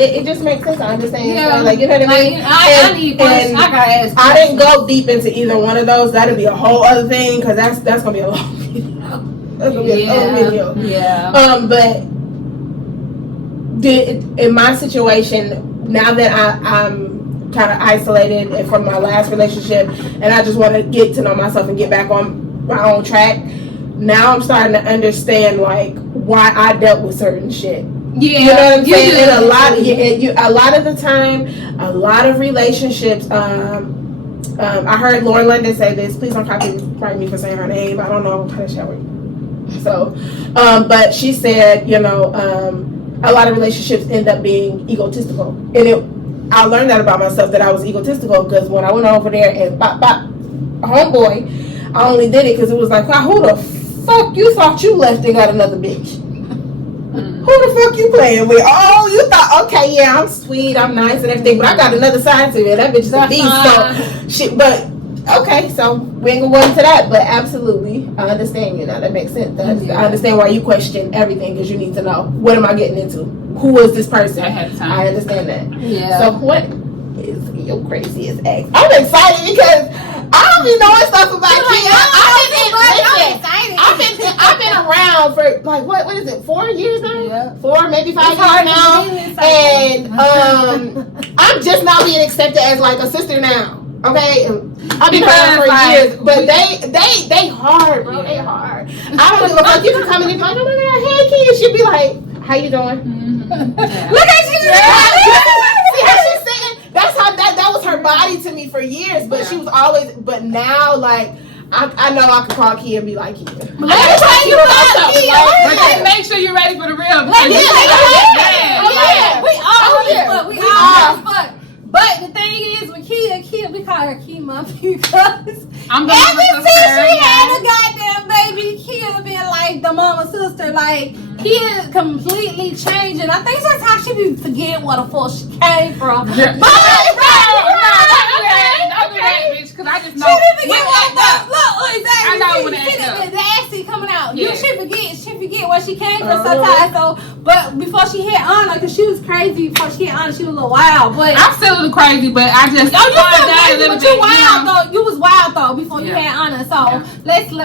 It just makes sense. I understand. Yeah. Like, you know what I mean? I need questions. I gotta ask. I didn't go deep into either one of those. That'd be a whole other thing because that's gonna be a long video. That's gonna be a whole video. Yeah. But in my situation, now that I'm kind of isolated from my last relationship, and I just want to get to know myself and get back on my own track. Now I'm starting to understand like why I dealt with certain shit. Yeah, you know what I'm saying? And a lot of the time, a lot of relationships. I heard Lauren London say this. Please don't copyright me for saying her name. I don't know how to shower. So, but she said, you know, a lot of relationships end up being egotistical, and I learned that about myself that I was egotistical because when I went over there and homeboy, I only did it because it was like, wow, who the fuck you thought you left and got another bitch? Who the fuck you playing with? Oh, you thought, okay, yeah, I'm sweet, I'm nice and everything, but I got another side to it. That bitch is a beast. So, shit, but, okay, so we ain't gonna go into that, but absolutely, I understand you now. That makes sense. I understand why you question everything because you need to know, what am I getting into? Who is this person? I understand that. Yeah. So, what is your craziest ex? I'm excited because I don't even know what stuff about I've been around for like what is it? 4 years now? Yeah. 4, maybe 5 years now. And I'm just now being accepted as like a sister now. Okay, I've been around for years, but they hard, bro. They hard. I don't give a fuck. You can come in and be like, oh my god, hey kid. She'd be like, how you doing? Look at you. See how she's sitting? That's how that was her body to me for years. But she was always. But now, like. I know I can call Kia and be like, Kia. Let me tell you about Kia. But just make sure you're ready for the real. We all fuck. But the thing is, with Kia, we call her Kima because ever since she had a goddamn baby, Kia been like the mama sister. Like, Kia completely changing. I think sometimes she be forgetting where the fuck she came from. Yeah. Because I just know I know when it acts up. The accent coming out. Yeah. She forget where she came from sometimes. So, but before she hit Anna, because she was crazy before she hit Anna, she was a little wild. But I'm still a little crazy, but I just you still crazy, but you wild though. though. You was wild though before you had Anna. So let's go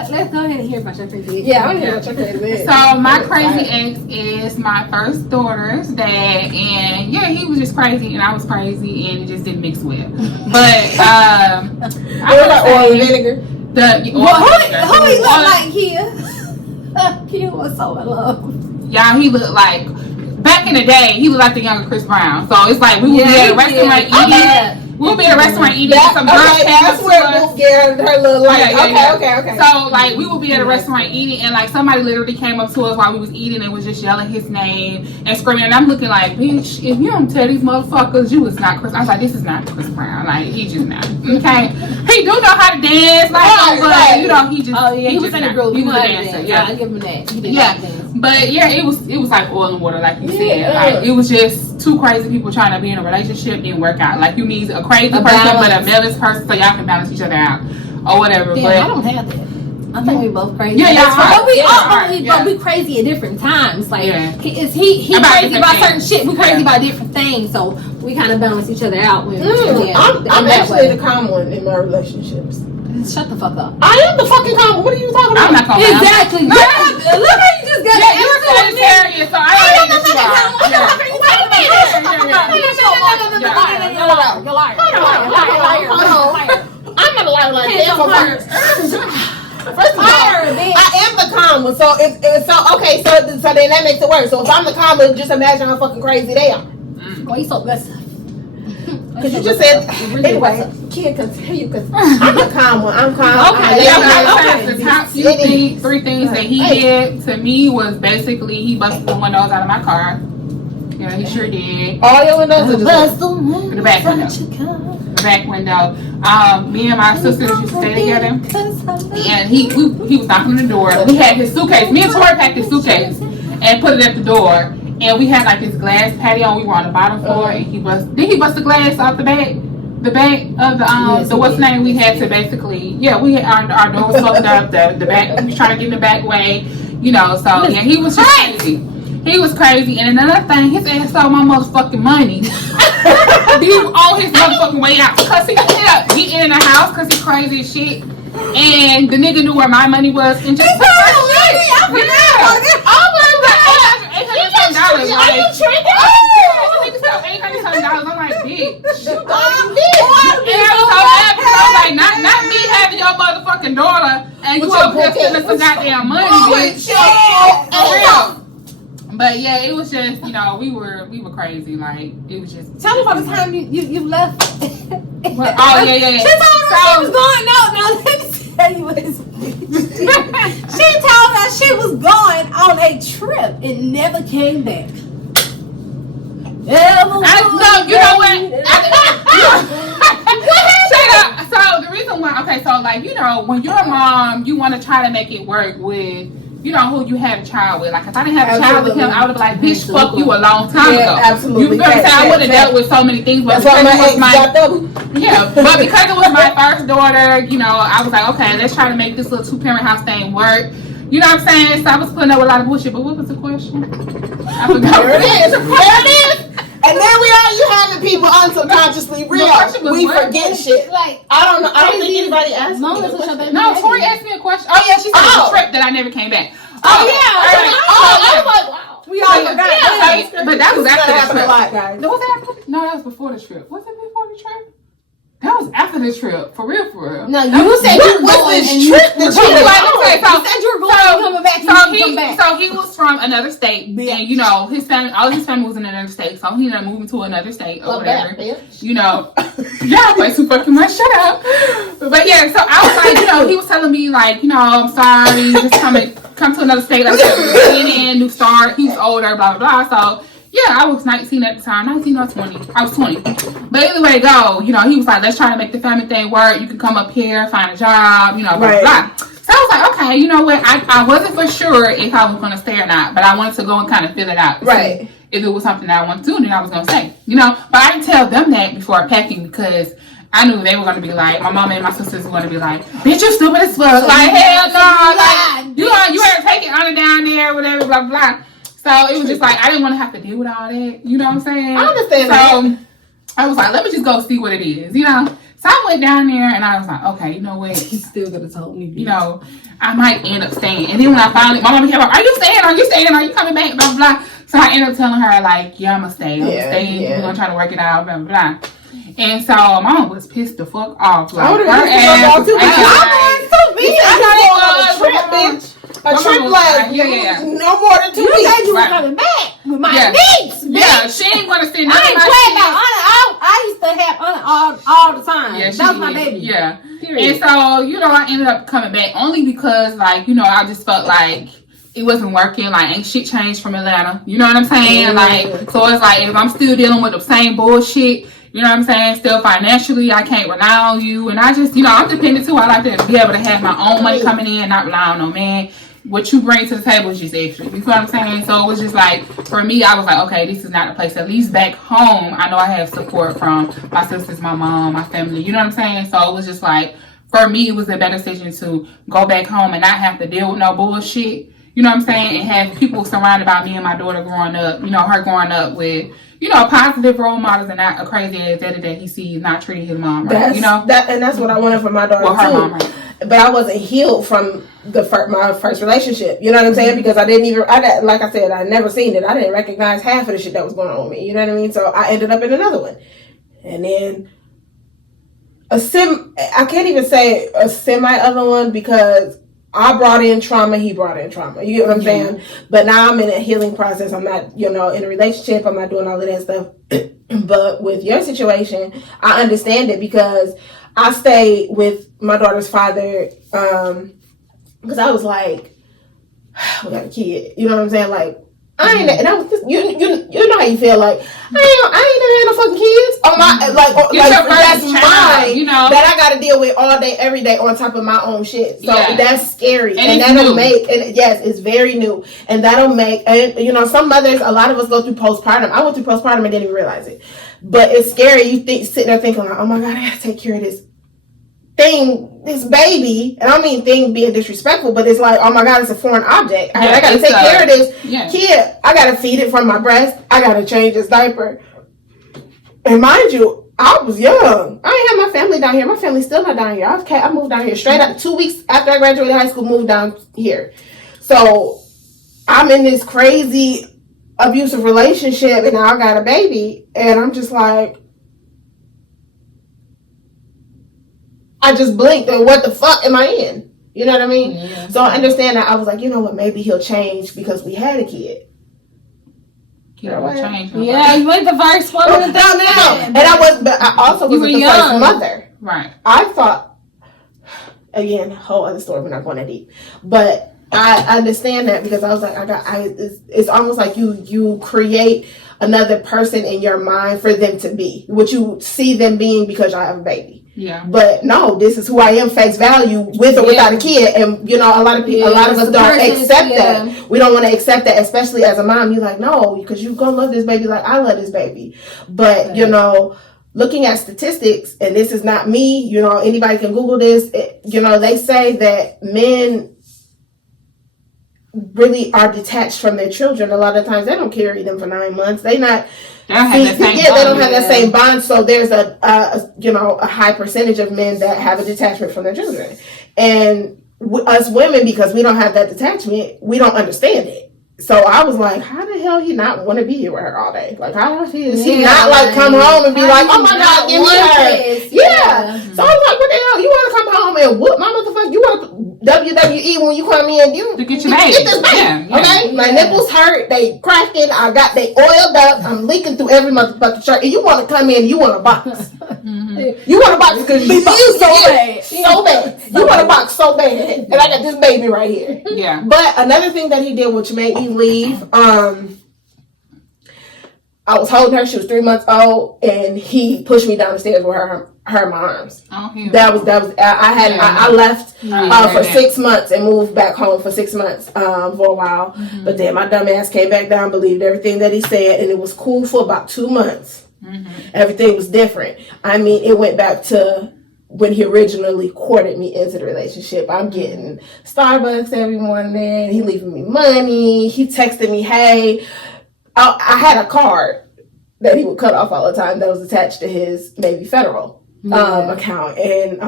ahead and hear about your crazy. Yeah, I'm hearing about your crazy. So my crazy ex is my first daughter's dad, and yeah, he was just crazy, and I was crazy, and it just didn't mix well. But I was like oil and vinegar. Who he look like Kia? Kia was so in love. Y'all, he looked like back in the day. He looked like the younger Chris Brown. So it's like we would be at a restaurant eating. We'll be at a restaurant eating. Some girls came up to us. Her little like. Okay. So like we would be at a restaurant eating, and like somebody literally came up to us while we was eating and was just yelling his name and screaming. And I'm looking like, bitch, if you don't tell these motherfuckers you was not Chris, I was like, this is not Chris Brown. Like he just not. Okay, he do know how to dance, like, but you know he just. Oh yeah, he was in the group. He was a dancer. Yeah, I give him that. Yeah. But yeah, it was like oil and water, like you said. Like it was just two crazy people trying to be in a relationship didn't work out. Like you need a crazy person, but a balanced person, so y'all can balance each other out or whatever. Yeah, but I don't have that. I think we both crazy. Yeah, but we crazy at different times. Like he about crazy about certain shit. We crazy about different things. So we kind of balance each other out. I'm actually the calm one in my relationships. Shut the fuck up. I am the fucking calm one. What are you talking about? I'm not calm. Exactly. No. Look how you just got. Yeah, you're a Sagittarius, so I am the fucking calm. I'm not a liar like that. First of all, I am the calm one. So it's so okay. So then that makes it worse. So if I'm the calm one, just imagine how fucking crazy they are. Why you so aggressive? Because you just said anyway. kid continue because I'm the calm one. I'm calm. Okay, The top three things that he did to me was basically he busted the windows out of my car. Yeah, he sure did. All your windows are just the back window. The back window. Me and my sisters used to stay together, and he was knocking on the door. We had his suitcase. Me and Tori packed his suitcase and put it at the door. And we had like this glass patio. We were on the bottom floor, and he bust the glass off the back of the what's name. We had to basically we had our door was fucked up. The back we was trying to get in the back way, you know. So yeah, he was just crazy. He was crazy. And another thing, his ass stole my motherfucking money. He was on his motherfucking way out because he ended up getting in the house because he crazy as shit. And the nigga knew where my money was and just took my shit. $800. Are you tripping? $800. I'm like, bitch. And I was so happy. I was like, not me having your motherfucking daughter and you over there stealing some goddamn money, bitch. For real. But yeah, it was just, you know, we were crazy. Like, it was just. Tell me about the time you left. Oh yeah. She told her she was going. No, let me tell you what this she told us she was going on a trip and never came back. You know what? Shut up. So the reason why, okay, so like, you know, when you're a mom, you want to try to make it work with, you know, who you have a child with. Like, if I didn't have a child with him, I would have been like, bitch, fuck you a long time ago. Absolutely. You feel what I'm saying? I would have dealt with so many things, but because it was but because it was my first daughter, you know, I was like, okay, let's try to make this little 2-parent house thing work. You know what I'm saying? So I was putting up with a lot of bullshit. But what was the question? I forgot. There it is. And then you having people unsubconsciously real. We forget shit. Like, I don't know. I don't think anybody asked me. No, Tori asked me a question. Oh yeah, she said it was a trip that I never came back. I was like, wow. We all forgot. Yeah, but that was after the trip. A lot, guys. Was that after? No, that was before the trip. Was it before the trip? That was after the trip. For real. No, you said you were going this trip that you said you were going and coming back. So he was from another state, and you know his family, all his family was in another state. So he ended up moving to another state or whatever. You know, y'all play too fucking much. Shut up. But yeah, so I was like, you know, he was telling me like, you know, I'm sorry, just come to another state. Like, new start. He was older, blah blah blah. So. Yeah, I was 19 at the time. 19 or 20. I was 20. But either way to go, you know, he was like, let's try to make the family thing work. You can come up here, find a job, you know, blah, blah, blah. So I was like, okay, you know what? I wasn't for sure if I was going to stay or not, but I wanted to go and kind of feel it out. Right. If it was something that I wanted to do, then I was going to say, you know. But I didn't tell them that before packing because I knew they were going to be like, my mama and my sisters were going to be like, bitch, you're stupid as fuck. Like, hell no. Like, you had to take it on down there, whatever, blah, blah. So it was just like, I didn't want to have to deal with all that. You know what I'm saying? I understand So I was like, let me just go see what it is, you know? So I went down there and I was like, okay, you know what? He's still going to tell me. You know, I might end up staying. And then when I finally, my mama came up, are you staying? Are you staying? Are you coming back? Blah, blah, blah. So I ended up telling her, like, yeah, I'm going to stay. I'm going to stay. We're going to try to work it out, blah, blah, blah. And so mama was pissed the fuck off. Like, I would have been pissed off too. I was a trip, bitch. A trip like no more than 2 weeks. You said you were coming back with my niece, bitch. Yeah, she ain't gonna send I ain't playing about Anna. I used to have Anna all the time. Yeah, that was my baby. Yeah. Period. And so, you know, I ended up coming back only because, like, you know, I just felt like it wasn't working. Like, ain't shit changed from Atlanta. You know what I'm saying? Mm-hmm. Like, so it's like, if I'm still dealing with the same bullshit, you know what I'm saying? Still financially, I can't rely on you. And I just, you know, I'm dependent too. I like to be able to have my own money coming in, not rely on no man. What you bring to the table is just extra. You feel what I'm saying? So it was just like, for me, I was like, okay, this is not the place. At least back home, I know I have support from my sisters, my mom, my family. You know what I'm saying? So it was just like, for me, it was a better decision to go back home and not have to deal with no bullshit. You know what I'm saying? And have people surrounded by me and my daughter growing up, you know, her growing up with, you know, positive role models and not a crazy ass daddy that he sees not treating his mom right. You know? And that's what I wanted for my daughter, her too. Mom, right. But I wasn't healed from my first relationship. You know what I'm saying? Because I didn't even, like I said, I never seen it. I didn't recognize half of the shit that was going on with me. You know what I mean? So I ended up in another one. And then I can't even say a semi other one because I brought in trauma, he brought in trauma. You get what I'm saying? But now I'm in a healing process. I'm not, you know, in a relationship. I'm not doing all of that stuff. But with your situation, I understand it because I stayed with my daughter's father because I was like, we got a kid. You know what I'm saying? Like, I ain't, and I was just, you know how you feel like I ain't never had no fucking kids on my that's mine, you know, that I got to deal with all day every day on top of my own shit. So that's scary, and that'll make, and yes, it's very new, and that'll make, and you know, some mothers, a lot of us go through postpartum. I went through postpartum and didn't even realize it, but it's scary. You think sitting there thinking like, oh my god, I gotta take care of this baby, and I don't mean thing being disrespectful, but it's like, oh my god, it's a foreign object. I gotta take care of this kid. I gotta feed it from my breast. I gotta change its diaper. And mind you, I was young. I ain't have my family down here. My family's still not down here. I moved down here straight up 2 weeks after I graduated high school. Moved down here, so I'm in this crazy abusive relationship, and now I got a baby, and I'm just like, I just blinked and what the fuck am I in? You know what I mean? Yeah. So I understand that. I was like, you know what? Maybe he'll change because we had a kid. You you went the first one. And I also wasn't the first mother. Right. I thought, again, a whole other story. We're not going that deep, but I understand that because I was like, it's almost like you create another person in your mind for them to be what you see them being because I have a baby. Yeah. But no, this is who I am, face value, with or without a kid. And you know, a lot of people, a lot of us don't accept that. We don't want to accept that, especially as a mom. You're like, no, because you gonna love this baby like I love this baby. But you know, looking at statistics, and this is not me, you know, anybody can Google this. You know, they say that men really are detached from their children. A lot of times they don't carry them for 9 months. They don't have that same bond. So there's a high percentage of men that have a detachment from their children, and us women, because we don't have that detachment, we don't understand it. So I was like, how the hell he not want to be here with her all day? Like, how does he not like come home and be like, oh my god, give me her? Yeah. So I was like, what the hell? You want to come home and whoop my motherfucker? You want to WWE when you come in? You to get your baby. Get this baby. Okay, my nipples hurt. They cracking. They oiled up. I'm leaking through every motherfucking shirt. And you want to come in? You want a box? Mm-hmm. You want a box because you so bad. You want a box so bad, and I got this baby right here. Yeah. But another thing that he did, which made me leave, I was holding her. She was 3 months old, and he pushed me down the stairs with her in my arms. Oh, yeah. That was. I left for 6 months and moved back home for 6 months for a while. Mm-hmm. But then my dumb ass came back down, believed everything that he said, and it was cool for about 2 months. Mm-hmm. Everything was different. I mean, it went back to when he originally courted me into the relationship. I'm getting Starbucks every morning. He leaving me money. He texted me, hey, I had a card that he would cut off all the time that was attached to his Navy Federal account. And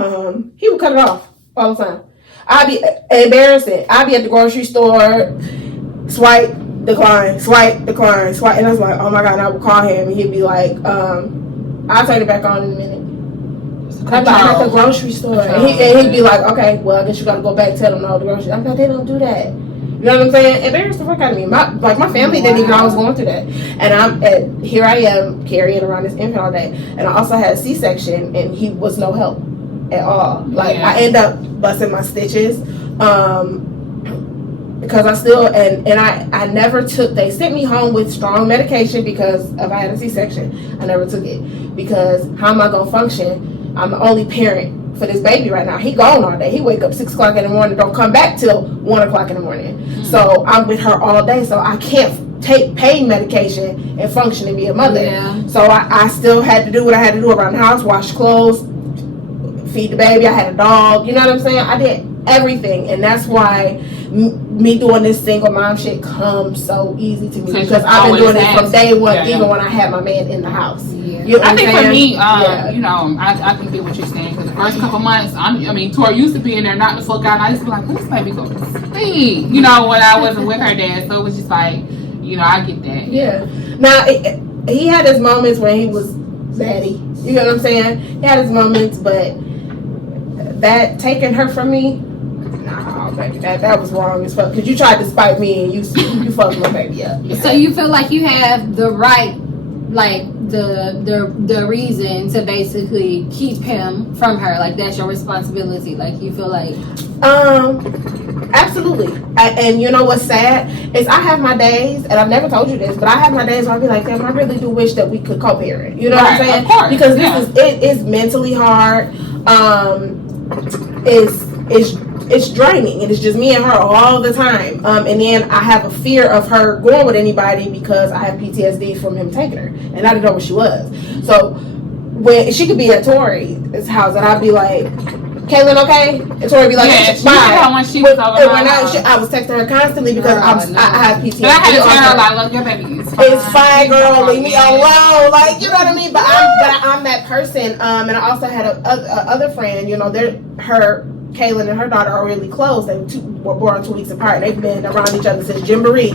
he would cut it off all the time. I'd be embarrassing. I'd be at the grocery store, swipe, decline, swipe, decline, swipe. And I was like, oh my God, and I would call him and he'd be like, I'll turn it back on in a minute. I'm at the grocery store. And he'd be like, okay, well, I guess you got to go back, tell them all the grocery. I thought they don't do that. You know what I'm saying? Embarrassed the fuck out of me. My family didn't even know I was going through that. And here I am carrying around this infant all day. And I also had a C-section, and he was no help at all. Like, I end up busting my stitches. Because I still, and I never took, they sent me home with strong medication because if I had a C-section, I never took it. Because how am I going to function? I'm the only parent for this baby right now. He gone all day. He wake up 6 o'clock in the morning, don't come back till 1 o'clock in the morning. Mm-hmm. So I'm with her all day. So I can't take pain medication and function and be a mother. Yeah. So I still had to do what I had to do around the house, wash clothes, feed the baby. I had a dog. You know what I'm saying? I did everything. And that's why me doing this single mom shit comes so easy to me. Because I've been doing it from day one, even when I had my man in the house. Yeah. You know I think for me, you know, I can get what you're saying. Because the first couple months, Tori used to be in there knocking the fuck out. And I used to be like, this baby go to sleep. You know, when I wasn't with her dad. So it was just like, you know, I get that. Yeah. Now, he had his moments when he was zaddy. You know what I'm saying? He had his moments, but that taking her from me, nah, baby, that was wrong as fuck. Because you tried to spite me and you fucked my baby up. Yeah. So you feel like you have the right, like the reason to basically keep him from her? Like that's your responsibility. Like you feel like absolutely. And you know what's sad is I have my days, and I've never told you this, but I have my days where I'll be like, damn, I really do wish that we could co-parent. You know what I'm saying? Of course, because it is mentally hard. It's draining, and it's just me and her all the time. And then I have a fear of her going with anybody because I have PTSD from him taking her, and I didn't know where she was. So when she could be at Tori's house, and I'd be like, Kaylin, okay? And Tori be like, bye. When she was over I was texting her constantly because I have PTSD. But I had to tell her, like, look, your baby is fine. It's fine, girl. Leave me alone. Like, you know what I mean? But I'm that person. And I also had a other friend. You know, Kaylin and her daughter are really close. They were born 2 weeks apart. They've been around each other since Jamboree.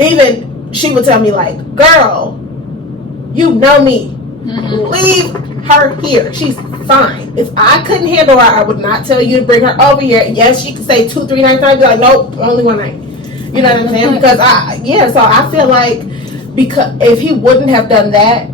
Even she would tell me, like, girl, you know me. Mm-hmm. Leave her here. She's fine. If I couldn't handle her, I would not tell you to bring her over here. Yes, she could say 2-3 nights. I'd be like, nope, only one night. You know what I'm saying? Because so I feel like because if he wouldn't have done that,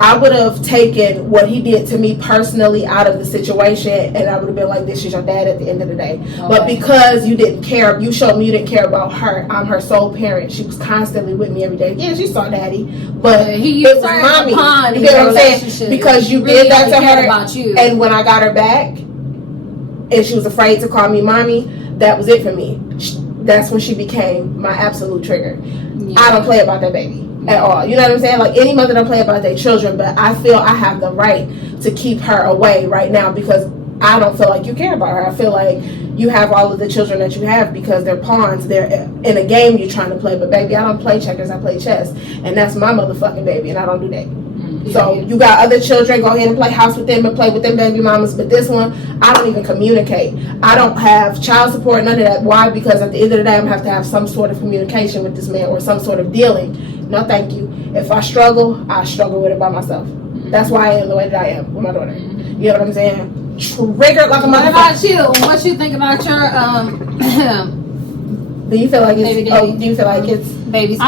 I would have taken what he did to me personally out of the situation, and I would have been like, this is your dad at the end of the day. Okay. But because you didn't care, you showed me you didn't care about her. I'm her sole parent. She was constantly with me every day. Yeah, she saw daddy, but it was mommy. You get what I'm saying? Because you really did that to her. About you. And when I got her back, and she was afraid to call me mommy, that was it for me. That's when she became my absolute trigger. Yeah. I don't play about that baby at all. You know what I'm saying? Like any mother don't play about their children, but I feel I have the right to keep her away right now because I don't feel like you care about her. I feel like you have all of the children that you have because they're pawns. They're in a game you're trying to play. But baby, I don't play checkers. I play chess, and that's my motherfucking baby, and I don't do that. So you got other children, go ahead and play house with them and play with them baby mamas. But this one, I don't even communicate. I don't have child support, none of that. Why? Because at the end of the day, I'm going to have to have some sort of communication with this man or some sort of dealing. No, thank you. If I struggle, I struggle with it by myself. That's why I am the way that I am with my daughter. You know what I'm saying? Triggered like a motherfucker. What about you? What you think about your do you feel like it's do you feel like it's baby's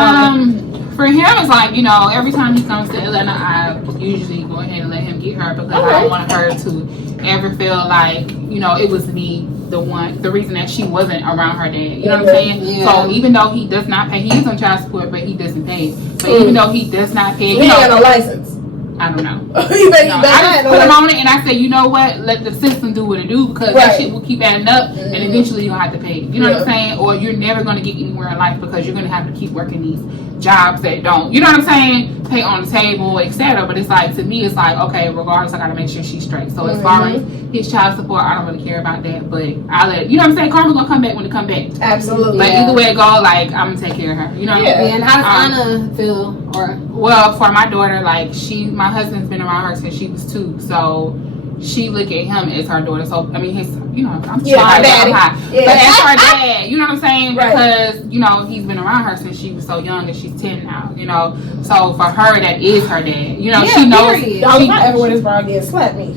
for him, it's like, you know, every time he comes to Atlanta, I usually go ahead and let him get her because I don't want her to ever feel like, you know, it was me, the reason that she wasn't around her dad. You know what I'm saying? Yeah. So even though he does not pay, he is on child support, but he doesn't pay. But even though he does not pay, he ain't got no license. I don't know. I just put him on it and I say, you know what? Let the system do what it do because that shit will keep adding up and eventually you'll have to pay. You know what I'm saying? Or you're never going to get anywhere in life because you're going to have to keep working these jobs that don't, you know what I'm saying? Pay on the table, etc. But it's like, to me, it's like, okay, regardless, I got to make sure she's straight. So as far as his child support, I don't really care about that. But I let, you know what I'm saying? Karma's going to come back when it come back. Absolutely. But either way it go, like, I'm going to take care of her. You know what I mean? And how does Anna feel? Well, for my daughter, like, my husband's been around her since she was 2, so she look at him as her daughter. So I mean, his, you know, I'm sorry, but as her dad, you know what I'm saying? Because you know he's been around her since she was so young, and she's 10 now. You know, so for her, that is her dad. You know, she knows. Don't ever wear this bra again. Slap me.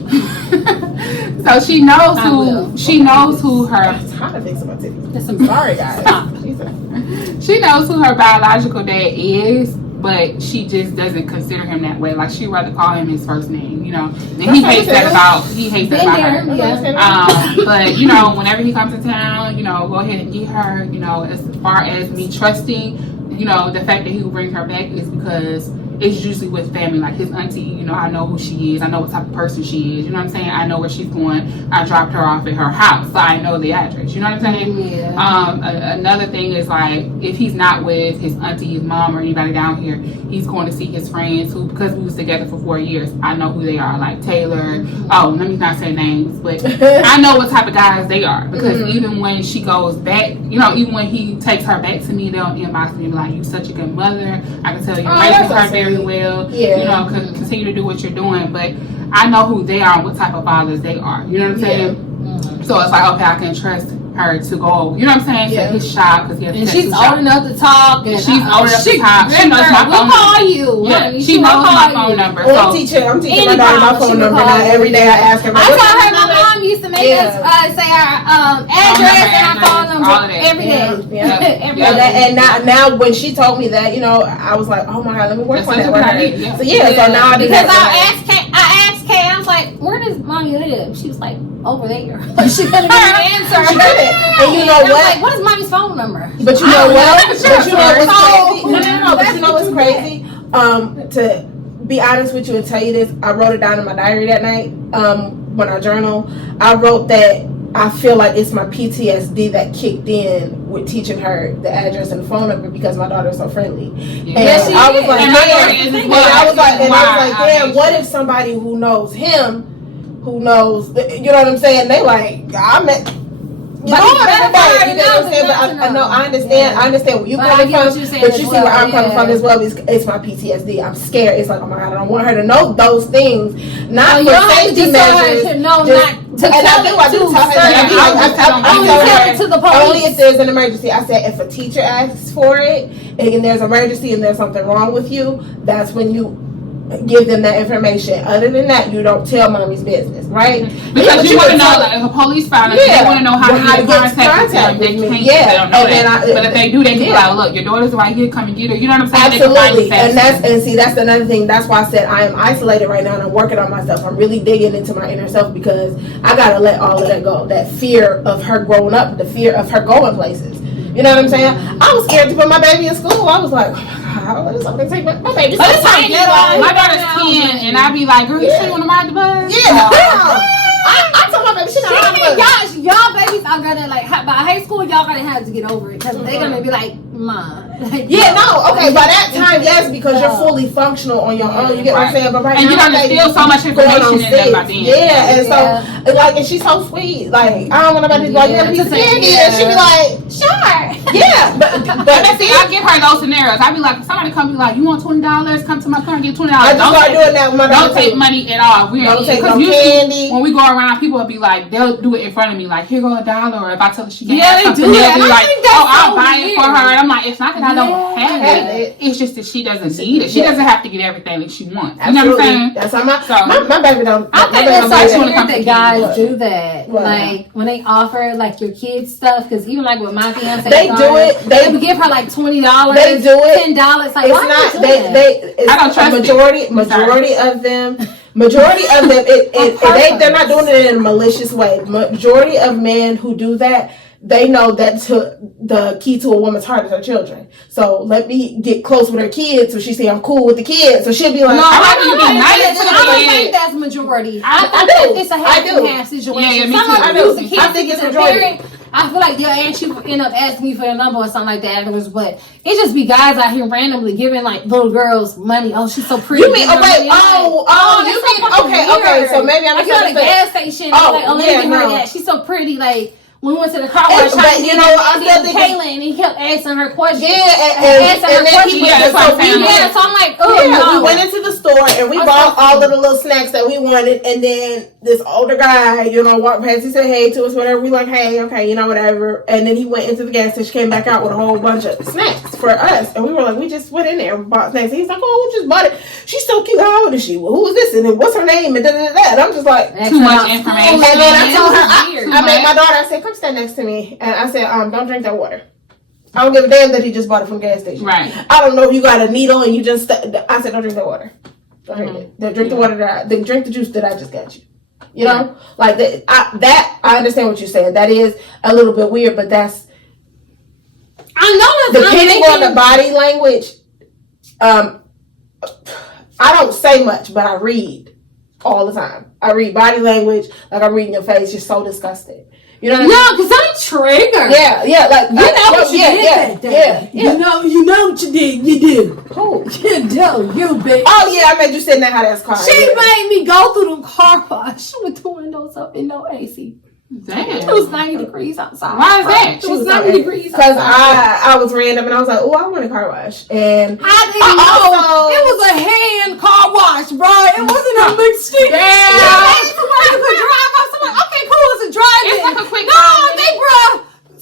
So she knows who she knows who her. I'm trying to fix my titties. I'm sorry, guys. She knows who her biological dad is. But she just doesn't consider him that way. Like, she'd rather call him his first name, you know. And he hates that about her. Yeah. But, you know, whenever he comes to town, you know, go ahead and get her. You know, as far as me trusting, you know, the fact that he will bring her back is because it's usually with family. Like his auntie, you know, I know who she is. I know what type of person she is. You know what I'm saying? I know where she's going. I dropped her off at her house, so I know the address. You know what I'm saying? Yeah. Another thing is, like, if he's not with his auntie, his mom, or anybody down here, he's going to see his friends who, because we was together for 4 years, I know who they are. Like Taylor. Oh, let me not say names, but I know what type of guys they are. Because even when she goes back, you know, even when he takes her back to me, they'll inbox me like, "You such a good mother. I can tell you raising her very well. You know, continue to do what you're doing." But I know who they are and what type of fathers they are. You know what I'm saying? So it's like, okay, I can trust her to go. You know what I'm saying? To his shop because he has. And she's old enough to talk. And she's old enough to talk. She knows my phone. We'll call you. Yeah, she knows my phone number. Well, I'm teaching my daughter my phone number now. Every day I ask her. I tell her my mom mommy used to make us say our address and our phone number every day. Every day. And now when she told me that, I was like, oh my God, let me work on that. So so now I do because that. I asked Kay, I was like, where does mommy live? She was like, over there. She couldn't give me an answer. She couldn't. And you know what? Like, what is mommy's phone number? But you know what? But you know what's crazy? No. But you know what's crazy? To be honest with you and tell you this, I wrote it down in my diary that night. When I journal, I wrote that I feel like it's my PTSD that kicked in with teaching her the address and the phone number because my daughter is so friendly. And I was like, damn, what if somebody who knows him, who knows, you know what I'm saying? They like, I met. You know what I'm saying? But I understand. I understand where you coming from. But you see where I'm coming from as well. It's my PTSD. I'm scared. It's like, oh my God, I don't want her to know those things. Not for safety measures. And I do tell her. To the police. Only if there's an emergency. I said if a teacher asks for it and there's an emergency and there's something wrong with you, that's when you give them that information. Other than that, you don't tell mommy's business, right? Because you want to know, like, if a police found it, they want to know how to get in contact with them. They can't. They don't know that. But if they do, they can be like, look, your daughter's right here, come and get her. You know what I'm saying? Absolutely. That's another thing. That's why I said I am isolated right now and I'm working on myself. I'm really digging into my inner self because I gotta let all of that go. That fear of her growing up, the fear of her going places. You know what I'm saying? I was scared to put my baby in school. I was like, oh my God, what is somebody take my baby? But it's like, my daughter's 10, and I be like, girl, you sure you want to ride the bus? Yeah. I told my baby, she not riding the bus. Y'all babies are gonna, like, by high school, y'all gonna have to get over it. Because they're gonna be like, Mom. Like, okay, by that time, yes, because you're fully functional on your own. You get what I'm saying? But right now, and you're gonna steal so much information in them by then. Yeah, and so, like, and she's so sweet. Like, I don't want nobody to be like, you gotta be candy. And she be like, sure. Yeah, but see, I give her those scenarios. I be like, somebody come be like, you want $20? Come to my car and get $20. I just start doing that with my daughter. Don't take money at all. Don't take no candy. When we go around, people will be like, they'll do it in front of me, like, here go $1. Or if I tell her she can't have something, they'll be like, I'll buy it for her. And I'm like, it's not that I don't have it. It's just that she doesn't need it. She doesn't have to get everything that she wants. You know what I'm saying? That's how my baby don't. I think it's so weird that guys do that. Like, when they offer, like, your kids stuff, because even, like, with my fiance, they do it. They would give her, like, $20. They do it. $10. Like, it's not. It's I don't trust majority of them. They're not doing it in a malicious way. Majority of men who do that, they know that the key to a woman's heart is her children. So let me get close with her kids so she say I'm cool with the kids. So she'll be like, I don't think that's majority. I think it's a half and half situation. Yeah, me too. I think it's majority. I feel like your aunt, she would end up asking me for your number or something like that afterwards, but it just be guys out here randomly giving like little girls money. Oh, she's so pretty. You mean okay? Okay. So maybe I'm like you're at a gas station. That. She's so pretty. Like when we went to the car wash, but you know, I'm thinking Kaylin, and he kept asking her questions. And so I'm like, we went into the store and we bought all of the little snacks that we wanted, and then this older guy, walked past. He said hey to us, whatever. We like, hey, okay, whatever. And then he went into the gas station, came back out with a whole bunch of snacks for us, and we were like, we just went in there and bought snacks. And he's like, oh, we just bought it. She's so cute. How old is she? Well, who is this? And then what's her name? And And I'm just like, too much information. And then I told her, I made my daughter. I said, come stand next to me, and I said, don't drink that water. I don't give a damn that he just bought it from the gas station. Right. I don't know if you got a needle and you just. I said, don't drink that water. Don't drink it. Drink the water drink the juice that I just got you. You know, like that. I understand what you're saying. That is a little bit weird, but that's. I know. Depending on the body language, I don't say much, but I read all the time. I read body language, like I'm reading your face. You're so disgusted. You know what I mean? No, because I'm triggered. Yeah, like you know what you did that day. You know what you did. You did. Who? You bitch. Oh yeah, I made you sit in that hot ass car. She made me go through the car wash with the windows up and no AC. Damn. It was 90 degrees outside. Why is that? It was 90 degrees outside. Because I was random and I was like, oh, I want a car wash. And I didn't know. It was a hand car wash, bro. It wasn't a mixture. Damn. You could drive off. Someone, okay, cool. It's a drive-in. It's like a quick they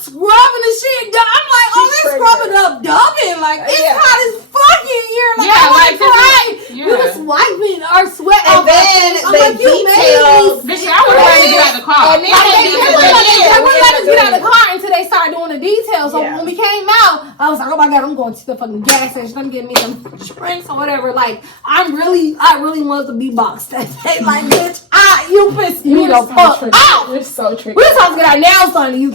scrubbing the shit. I'm like, they scrubbing up dubbing. Like, it's hot as fuck in here. Like, I want to cry. We was wiping our sweat. And then the details. Bitch, I was ready to get out the car. They wouldn't let us get out of the car until they started doing the details. So when we came out, I was like, oh my God, I'm going to the fucking gas station. I'm getting me some drinks or whatever. Like, I really wanted to be boxed that day. Like, bitch, you pissed me the fuck off. You're so tricky. We were talking to get our nails done. You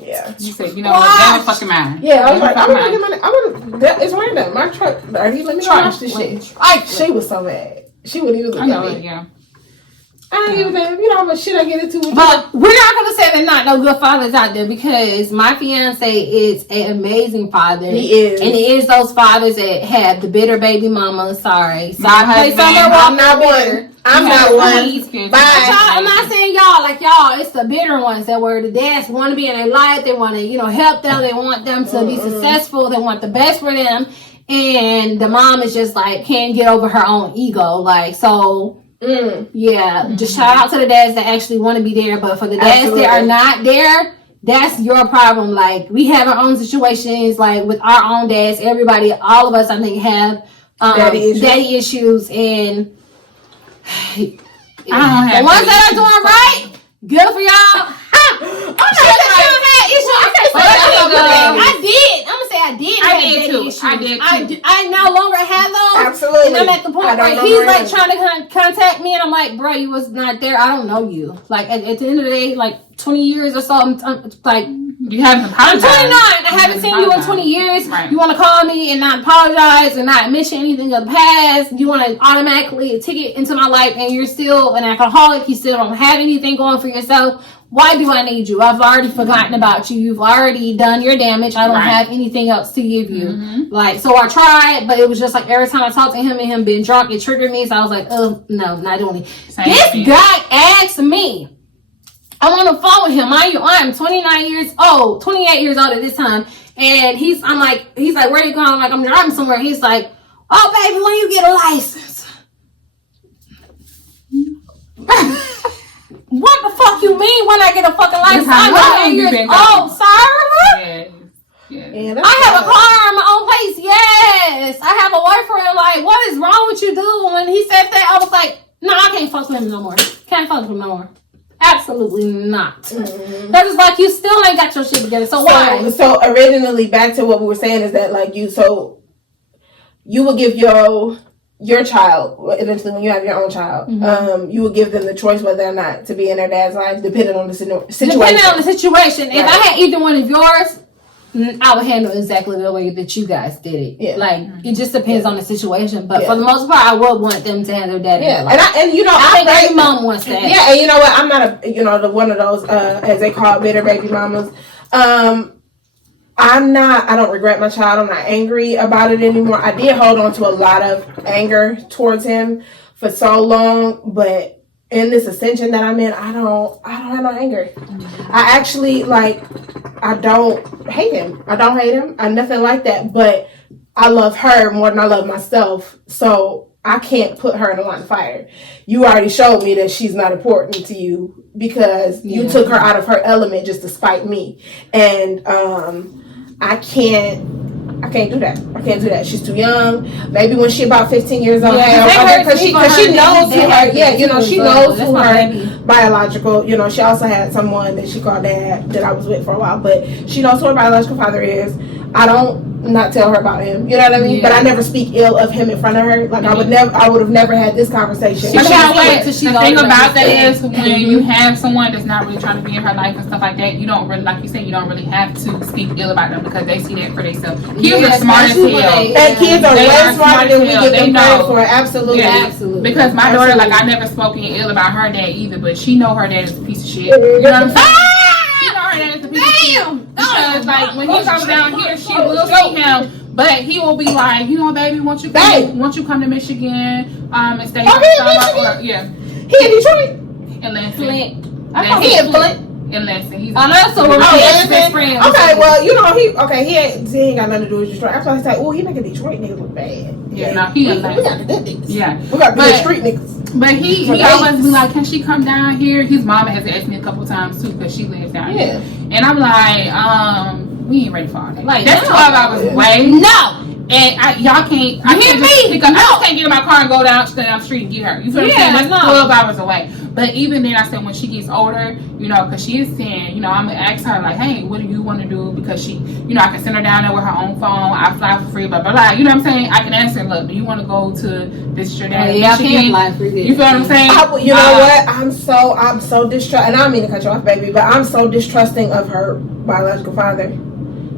Yeah. You said, you know what? Never fucking mind. Yeah, I was like, I'm gonna get my. It's random. My truck. He let me wash this shit. She was so mad. She wouldn't even look at me. Yeah. I ain't even, you know, but shit I get into. But we're not gonna say there's not no good fathers out there, because my fiance is an amazing father. He is, and he is those fathers that have the bitter baby mama. Sorry, I'm not one. I'm not one. Bye. I'm not saying y'all, like y'all. It's the bitter ones that were the dads want to be in their life. They want to, help them. They want them to be successful. They want the best for them. And the mom is just like can't get over her own ego. Like so. Yeah, just shout out to the dads that actually want to be there, but for the dads that are not there, that's your problem. Like, we have our own situations, like with our own dads. Everybody, all of us, I think, have daddy issues, and the ones that are doing right, good for y'all. I no longer have those. Absolutely. And I'm at the point where he's like trying to contact me, and I'm like, bro, you was not there. I don't know you. Like at the end of the day, like 20 years or so, I'm like, you haven't apologized. I'm 29. I haven't seen you in 20 years. Right. You want to call me and not apologize and not mention anything of the past. You want to automatically ticket into my life, and you're still an alcoholic. You still don't have anything going for yourself. Why do I need you? I've already forgotten about you. You've already done your damage. I don't have anything else to give you. Like, so I tried, but it was just like every time I talked to him and him being drunk, it triggered me. So I was like, oh, no, not doing it. This guy asked me. I'm on the phone with him. Mind you, I'm 28 years old at this time. And he's like, where are you going? I'm like, I'm driving somewhere. He's like, oh, baby, when you get a license? What the fuck you mean when I get a fucking license? I'm 28 years old, sir. Yeah, I have a car in my own place. Yes. I have a boyfriend. Like, what is wrong with you, dude? When he said that, I was like, no, I can't fuck with him no more. Can't fuck with him no more. Absolutely not. That is like, you still ain't got your shit together. So why? So originally, back to what we were saying is that like you would give your child, eventually when you have your own child, you will give them the choice whether or not to be in their dad's life, depending on the situation. Depending on the situation. Right. If I had either one of yours, I would handle exactly the way that you guys did it. Yeah. Like, it just depends on the situation. But for the most part, I would want them to have their daddy. Yeah. Like, I think every mom wants that. Yeah, and you know what? I'm not one of those, as they call it, bitter baby mamas. I don't regret my child. I'm not angry about it anymore. I did hold on to a lot of anger towards him for so long, but in this ascension that I'm in, I don't have no anger. I actually, I don't hate him. I'm nothing like that, but I love her more than I love myself. So I can't put her in a line of fire. You already showed me that she's not important to you because you took her out of her element just to spite me. And, I can't do that. I can't do that. She's too young. Maybe when she's about 15 years old, because she knows who her. Yeah, she knows who her biological. She also had someone that she called dad that I was with for a while, but she knows who her biological father is. I don't not tell her about him. You know what I mean? Yeah. But I never speak ill of him in front of her. Like I would have never had this conversation. But the thing about that is when you have someone that's not really trying to be in her life and stuff like that, you don't really, like you said, you don't really have to speak ill about them because they see that for themselves. Kids are smart as hell. And kids are way smarter than we give them credit for. Absolutely. Yeah. Absolutely. Because my daughter, like I never spoken ill about her dad either, but she know her dad is a piece of shit. You know what I'm saying? She know her dad is a piece of shit. Because like when he comes down here, she will see him. But he will be like, baby, won't you come to Michigan and stay in summer? Yeah. He in Detroit? In Lansing. He in Flint? In Lansing. He's best friend. Okay, well, he ain't got nothing to do with Detroit. After I say, he making Detroit niggas look bad. Yeah, no, he in Lansing. We got the good niggas. Yeah. We got the good street niggas. But he always be like, can she come down here? His mama has asked me a couple times too because she lives down here. And I'm like, we ain't ready for all that. Like, that's 12 hours away. No. And y'all can't. I can't just pick up. I just can't get in my car and go down the street and get her. You feel what I'm saying? That's 12 hours away. But even then, I said when she gets older, you know, because she is saying, you know, I'm gonna ask her like, hey, what do you want to do? Because she, you know, I can send her down there with her own phone. I fly for free, blah blah blah. You know what I'm saying? I can ask her, look, do you want to go to this your dad? Yeah, I can fly for you feel what I'm saying? You know what? I'm so distrusting, and I don't mean to cut you off, baby, but I'm so distrusting of her biological father.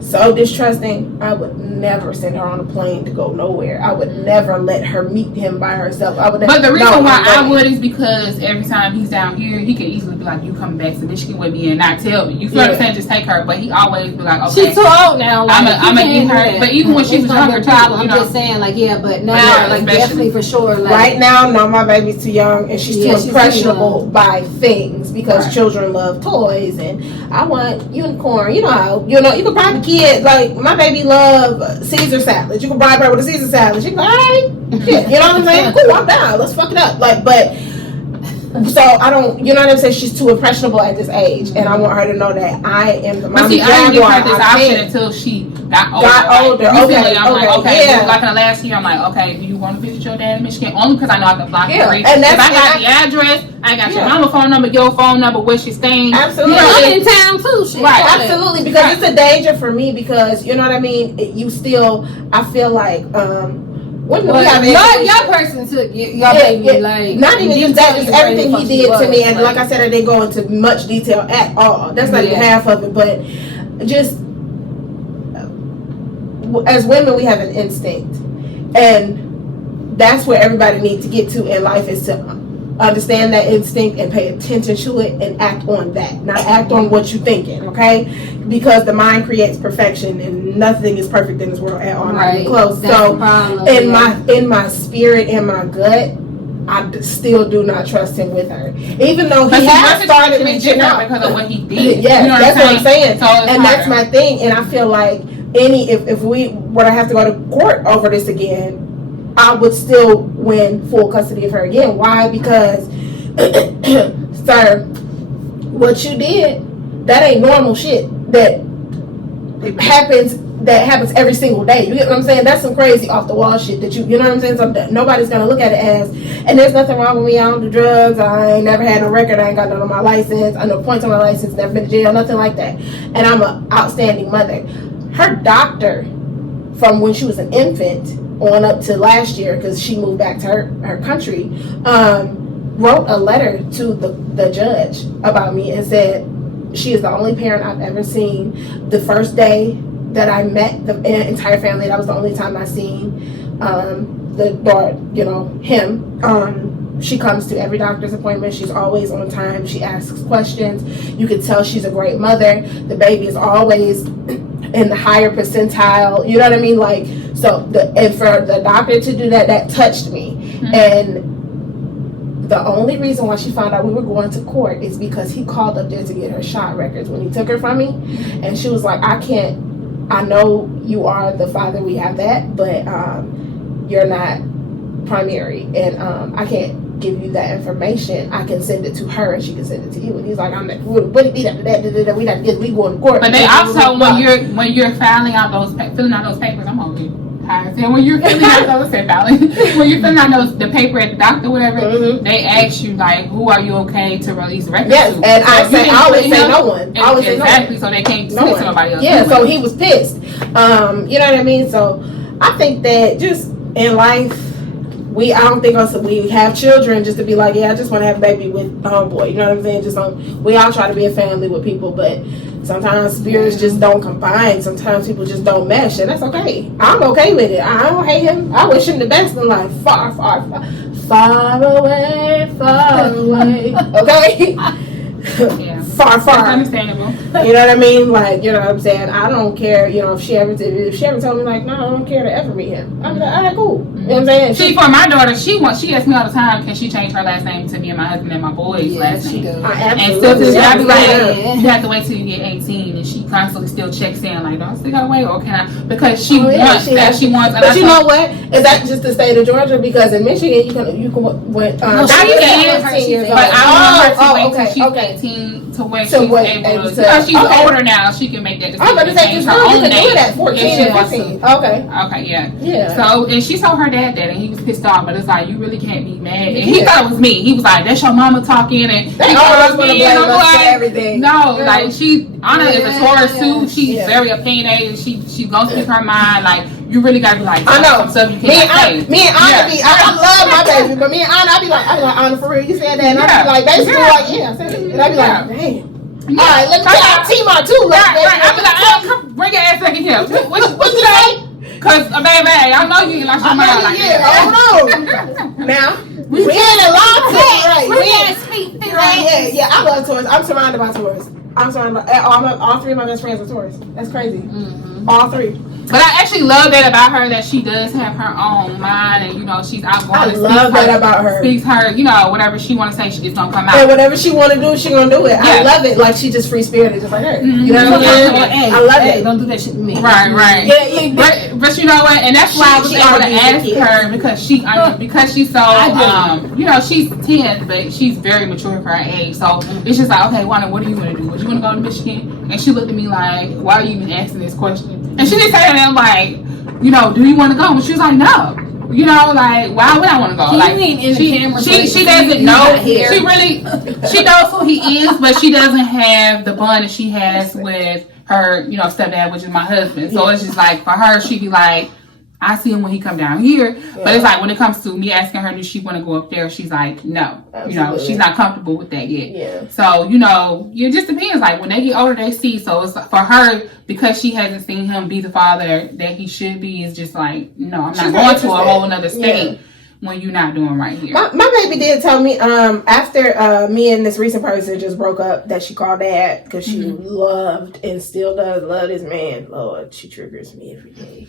So distrusting. I would never send her on a plane to go nowhere. I would never let her meet him by herself. I would. But the reason why I would is because every time he's down here, he can easily be like, "You coming back to Michigan with me?" and not tell me. You feel what I'm saying? Just take her. But he always be like, "Okay, she's too old now. Like, I'm gonna get her." But even when she was younger, too, I'm just saying, like, yeah, but now, like, definitely for sure. Like, right now, no, my baby's too young, and she's too impressionable by things because children love toys, and I want unicorn. You know how you can bribe a kid. Like my baby love Caesar salad. You can bribe her with a Caesar salad. She can go, all right, shit. You know what I'm saying? Cool, I'm down. Let's fuck it up. Like, but. So I don't, you know what I'm saying? She's too impressionable at this age, and I want her to know that I am the mom. But see, I didn't give her this option until she got older. Okay, I'm like, okay. Yeah. Like in the last year, I'm like, okay, do you want to visit your dad in Michigan? Only because I know I can fly for free. And I got the address, I got your mama's phone number, your phone number, where she's staying. Absolutely, I'm in town too. Shit. Right, absolutely, because it's a danger for me because you know what I mean. You still, I feel like. When we have your person took your baby, like not even just that, just everything he did to me, and like I said, I didn't go into much detail at all. That's not even half of it, but just as women, we have an instinct, and that's where everybody needs to get to in life is to understand that instinct and pay attention to it and act on that, not act on what you're thinking, okay? Because the mind creates perfection and nothing is perfect in this world at all. Right. Close. So in my spirit, in my gut, I still do not trust him with her, even though he has started reaching out because of what he did. Yeah, you know that's what I'm saying. So and that's my thing. And I feel like if we were to have to go to court over this again, I would still win full custody of her again. Why? Because, sir, what you did, that ain't normal shit that happens every single day. You get what I'm saying? That's some crazy off the wall shit that you know what I'm saying? So nobody's gonna look at it as, and there's nothing wrong with me. I don't do drugs. I ain't never had no record. I ain't got none on my license. I know points on my license. Never been to jail. Nothing like that. And I'm an outstanding mother. Her doctor, from when she was an infant on up to last year, because she moved back to her country, wrote a letter to the judge about me and said she is the only parent I've ever seen. The first day that I met the entire family, that was the only time I seen the daughter, him. She comes to every doctor's appointment. She's always on time. She asks questions. You can tell she's a great mother. The baby is always in the higher percentile. You know what I mean? Like, so and for the doctor to do that touched me. Mm-hmm. And the only reason why she found out we were going to court is because he called up there to get her shot records when he took her from me. And she was like, I know you are the father, we have that, but you're not primary, and I can't give you that information. I can send it to her and she can send it to you. And he's like, I'm like, what it be after that? We not get we going to court. But they also when you're filling out those papers, I'm on you. And when you're filling out those when you're filling out the paper at the doctor, whatever, mm-hmm. they ask you like, who are you okay to release records yes, to? and I always say no one. I always say no one. Exactly, so they can't speak to nobody else. Yeah, so he was pissed. You know what I mean? So I think that just in life, I don't think we have children just to be like, yeah, I just want to have a baby with homeboy. You know what I'm saying? We all try to be a family with people, but sometimes spirits just don't combine. Sometimes people just don't mesh, and that's okay. I'm okay with it. I don't hate him. I wish him the best in life. Far, far, far, far away, far away. Okay? Yeah. Far. That's understandable. You know what I mean? Like, you know what I'm saying? I don't care, if she ever told me like, no, I don't care to ever meet him. I'm like, all right, cool. Mm-hmm. You know what I'm saying? See, for my daughter, she asks me all the time, can she change her last name to me and my husband and my boy's last name? And still to this day, I be like, you have to wait till you get 18, and she constantly still checks in, like, do I still gotta wait, or can I? Because she wants that. She wants. But you know what? Is that just the state of Georgia? Because in Michigan, you can but I have to wait till she's 18 to when she's able to. Because she's older now, she can make that decision. I'm about to say, because you can do it at 14 and 15. Okay, yeah. So, and she told her dad that, and he was pissed off, but it's like, you really can't be mad. And he thought it was me. He was like, that's your mama talking, and they always want to blame us for everything. No, like, Anna is a Taurus too. She's very opinionated. She gonna speak her mind. Like, you really gotta be like, I know. Stuff you can't me and Anna be, I love my baby, but me and Anna, I be like, Anna, for real, you said that, and I be like, basically, like, I said it, and I be like, damn. All right, let me get out T-Mar too. I be like, come bring your ass back in here. What you say? Cause baby, I know you ain't lost your mind like that. Oh no. Now we in a lot of right. We can't speak. Yeah. I love Taurus. I'm surrounded by Taurus. All three of my best friends are Taurus. That's crazy. Mm-hmm. All three. But I actually love that about her, that she does have her own mind, and she's outgoing. I love that about her. Speaks her, whatever she want to say, it's gonna come out. And whatever she want to do, she gonna do it. Yeah. I love it. Like, she just free spirited, just like her. Mm-hmm. You know what I'm saying? I love it. Don't do that shit to me. Right. Yeah. But you know what? And that's why I was able to ask her, because she's so she's 10, but she's very mature for her age. So it's just like, okay, Wanda, what do you want to do? Would you want to go to Michigan? And she looked at me like, why are you even asking this question? And she didn't say that. I'm like, do you want to go? And she was like, no. Like, why would I want to go? Like, she doesn't know. She knows who he is, but she doesn't have the bond that she has with her, stepdad, which is my husband. So it's just like, for her, she'd be like, I see him when he come down here. Yeah. But it's like, when it comes to me asking her, does she want to go up there? She's like, no. Absolutely. She's not comfortable with that yet. Yeah. So, it just depends. Like, when they get older, they see. So it's for her, because she hasn't seen him be the father that he should be, it's just like, no, I'm not going to a whole other state when you're not doing right here. My baby did tell me, after me and this recent person just broke up, that she called dad because she loved and still does love this man. Lord, she triggers me every day.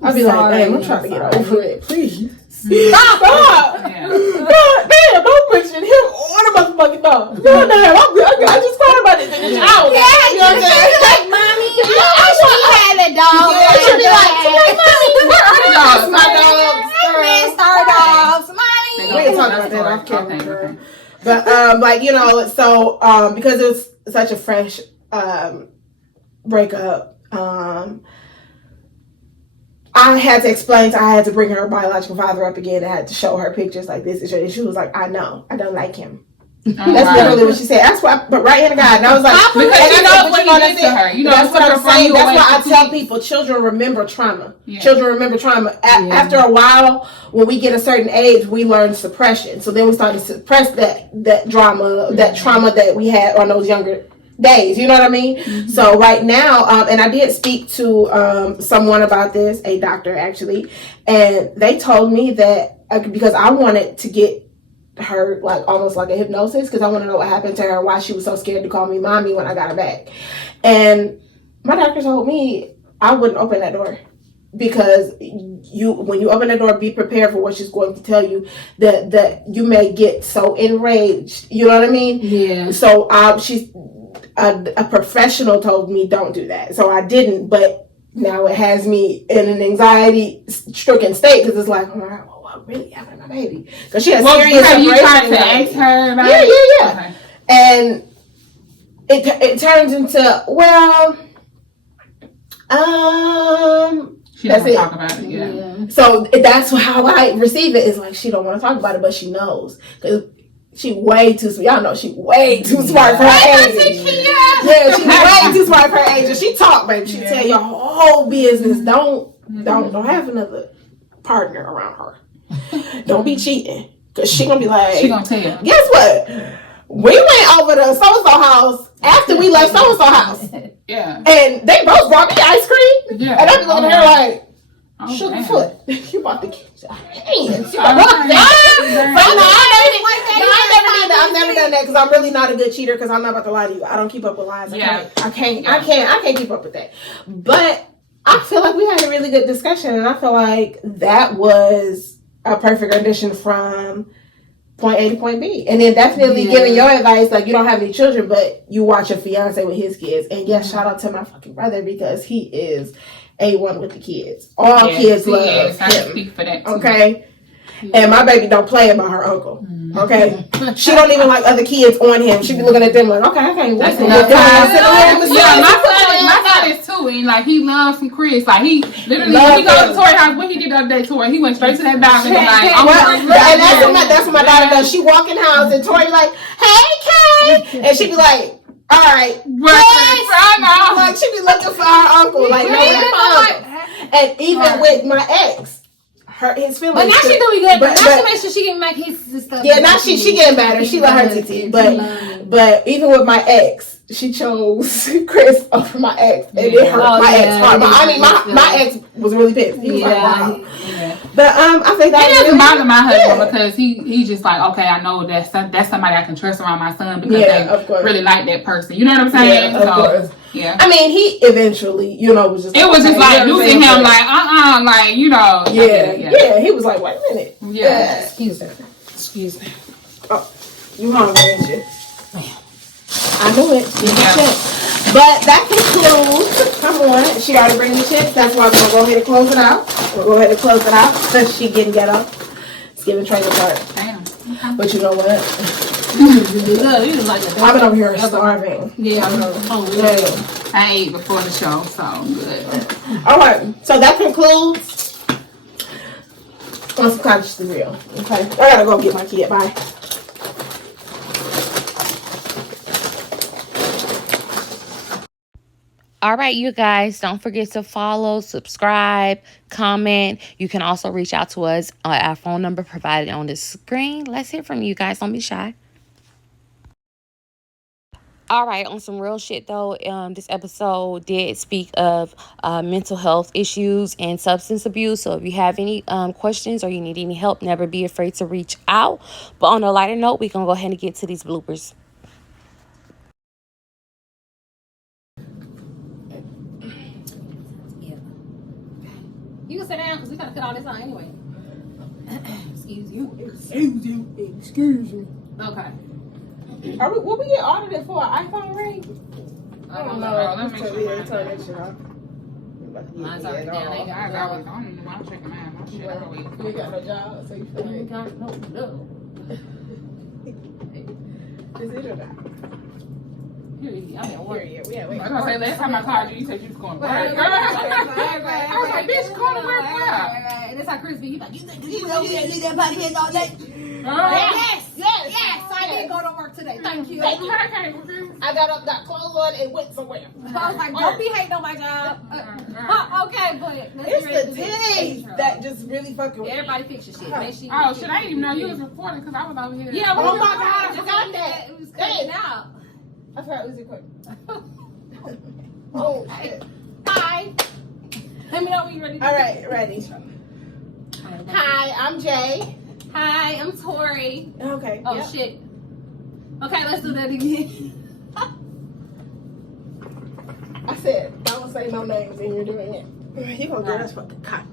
I'll be like, damn, I'm trying to get over it. Please. Stop. Yeah. God damn, don't mention him or the motherfucking dog. God damn, I'm good. I just thought about this in the shower. Yeah, you know what I'm saying? Like, mommy, I wish we had a dog. Yeah, she'll be like, mommy, where are the dogs? My dogs. Star dogs. Mommy. We ain't talking about that off camera, girl. But, so, because it was such a fresh breakup, I had to explain I had to bring her biological father up again. I had to show her pictures like this. And she was like, I know. I don't like him. That's literally what she said. That's why, but right in the God. And I was like, because you know what he did to her. That's what I'm saying. That's why I tell people, children remember trauma. Yeah. Children remember trauma. After a while, when we get a certain age, we learn suppression. So then we start to suppress that drama, that trauma that we had on those younger days. You know what I mean? Mm-hmm. So right now, and I did speak to someone about this, a doctor actually, and they told me that because I wanted to get her like almost like a hypnosis, because I want to know what happened to her, why she was so scared to call me mommy when I got her back. And my doctor told me I wouldn't open that door, because when you open the door, be prepared for what she's going to tell you, that you may get so enraged. You know what I mean? Yeah. So she's a professional told me don't do that, so I didn't. But now it has me in an anxiety-stricken state, because it's like, oh my God, what really happened to my baby? Because she has serious separation. You tried to ask her about it? Yeah. Okay. And it turns into, well, she doesn't talk about it. Yeah. So that's how I receive it. Is like, she don't want to talk about it, but she knows, because she way too smart. Y'all know she way too smart for her age. Yeah, she's way too smart for her age. And she talk, baby. She tell your whole business. Don't have another partner around her. Don't be cheating, because she gonna be like, she gonna tell you. Guess what? We went over to so-and-so house after we left so-and-so house. Yeah. And they both brought me ice cream. Yeah. And I be looking at her like, sugar foot. You about to get your hands. I've never done that, because I'm really not a good cheater, because I'm not about to lie to you. I don't keep up with lies. I can't keep up with that. But I feel like we had a really good discussion, and I feel like that was a perfect rendition from point A to point B. And then definitely giving your advice, like, you don't have any children, but you watch your fiance with his kids. And yes, shout out to my fucking brother, because he is A1 with the kids. All kids love him. I speak for that too. Okay? And my baby don't play about her uncle. Okay, she don't even like other kids on him. She be looking at them like, okay, I can't wait. My son is too, and like he loves some Chris. Like he literally, when he goes to Tori house, what he did the other day, Tori, he went straight to that balcony. Like, and that's what my daughter does. She walk in the house and Tori like, hey, Kay, and she be like, all right, like she be looking for her uncle, like no, that's my uncle. And even with my ex. His feelings. But now she doing good. But now she make sure she can make his stuff. Yeah, now she getting better. She let her TT. But even with my ex, she chose Chris over my ex. And it hurt my ex hard. My ex was really pissed. He was like, wow. But I think that it doesn't bother my husband because he's just like, okay, I know that's somebody I can trust around my son because they really like that person. You know what I'm saying? Yeah, of course. Yeah. I mean, he eventually, was just. It was just like losing him, like like Yeah. He was like, wait a minute. Yeah. Excuse me. Oh, you hungry, ain't you? I knew it. But that concludes. Come on, she already bring the chips. That's why we're gonna go ahead and close it out. We'll go ahead and close it out because she getting ghetto. It's giving trailer park. Damn. Okay. But you know what? I've been over here starving. Yeah, I ate before the show, so I'm good. All right, so that concludes. On some conscious real. Okay, I gotta go get my kid. Bye. All right, you guys, don't forget to follow, subscribe, comment. You can also reach out to us at our phone number provided on the screen. Let's hear from you guys. Don't be shy. All right, on some real shit though, this episode did speak of mental health issues and substance abuse. So if you have any questions or you need any help, never be afraid to reach out. But on a lighter note, we're going to go ahead and get to these bloopers. You can sit down because we gotta cut all this out anyway. Excuse you. Excuse me. Okay. Will we get audited for an iPhone ring? I don't know. Let me Turn that shit off. Mine's already down. I ain't got I don't even want to check mine. My shit always. You ain't got no job, so you feel like. no. Is it or not? I'm at work. I was gonna say last time I called you, you said you was going to work. I was like, bitch, going to work where? And that's how Chris be. He's like, you think you over there leave that podcast all day? Yes. I did go to work today. Thank you. I got up, got clothes on, and went somewhere. So I was like, don't be hating on my job. Okay, but it's the titties that just really fucking. Everybody fix your shit. Make sure I didn't even know you was recording because I was over here. Yeah. Oh my God, I forgot that. It was cutting out. I forgot Uzi quick. Oh shit. Hi. Let me know when you're ready. All right, ready. Hi, I'm Jay. Hi, I'm Tori. Okay. Oh shit. Okay, let's do that again. I said, don't say no names and you're doing it. You gonna get us fucking copyright.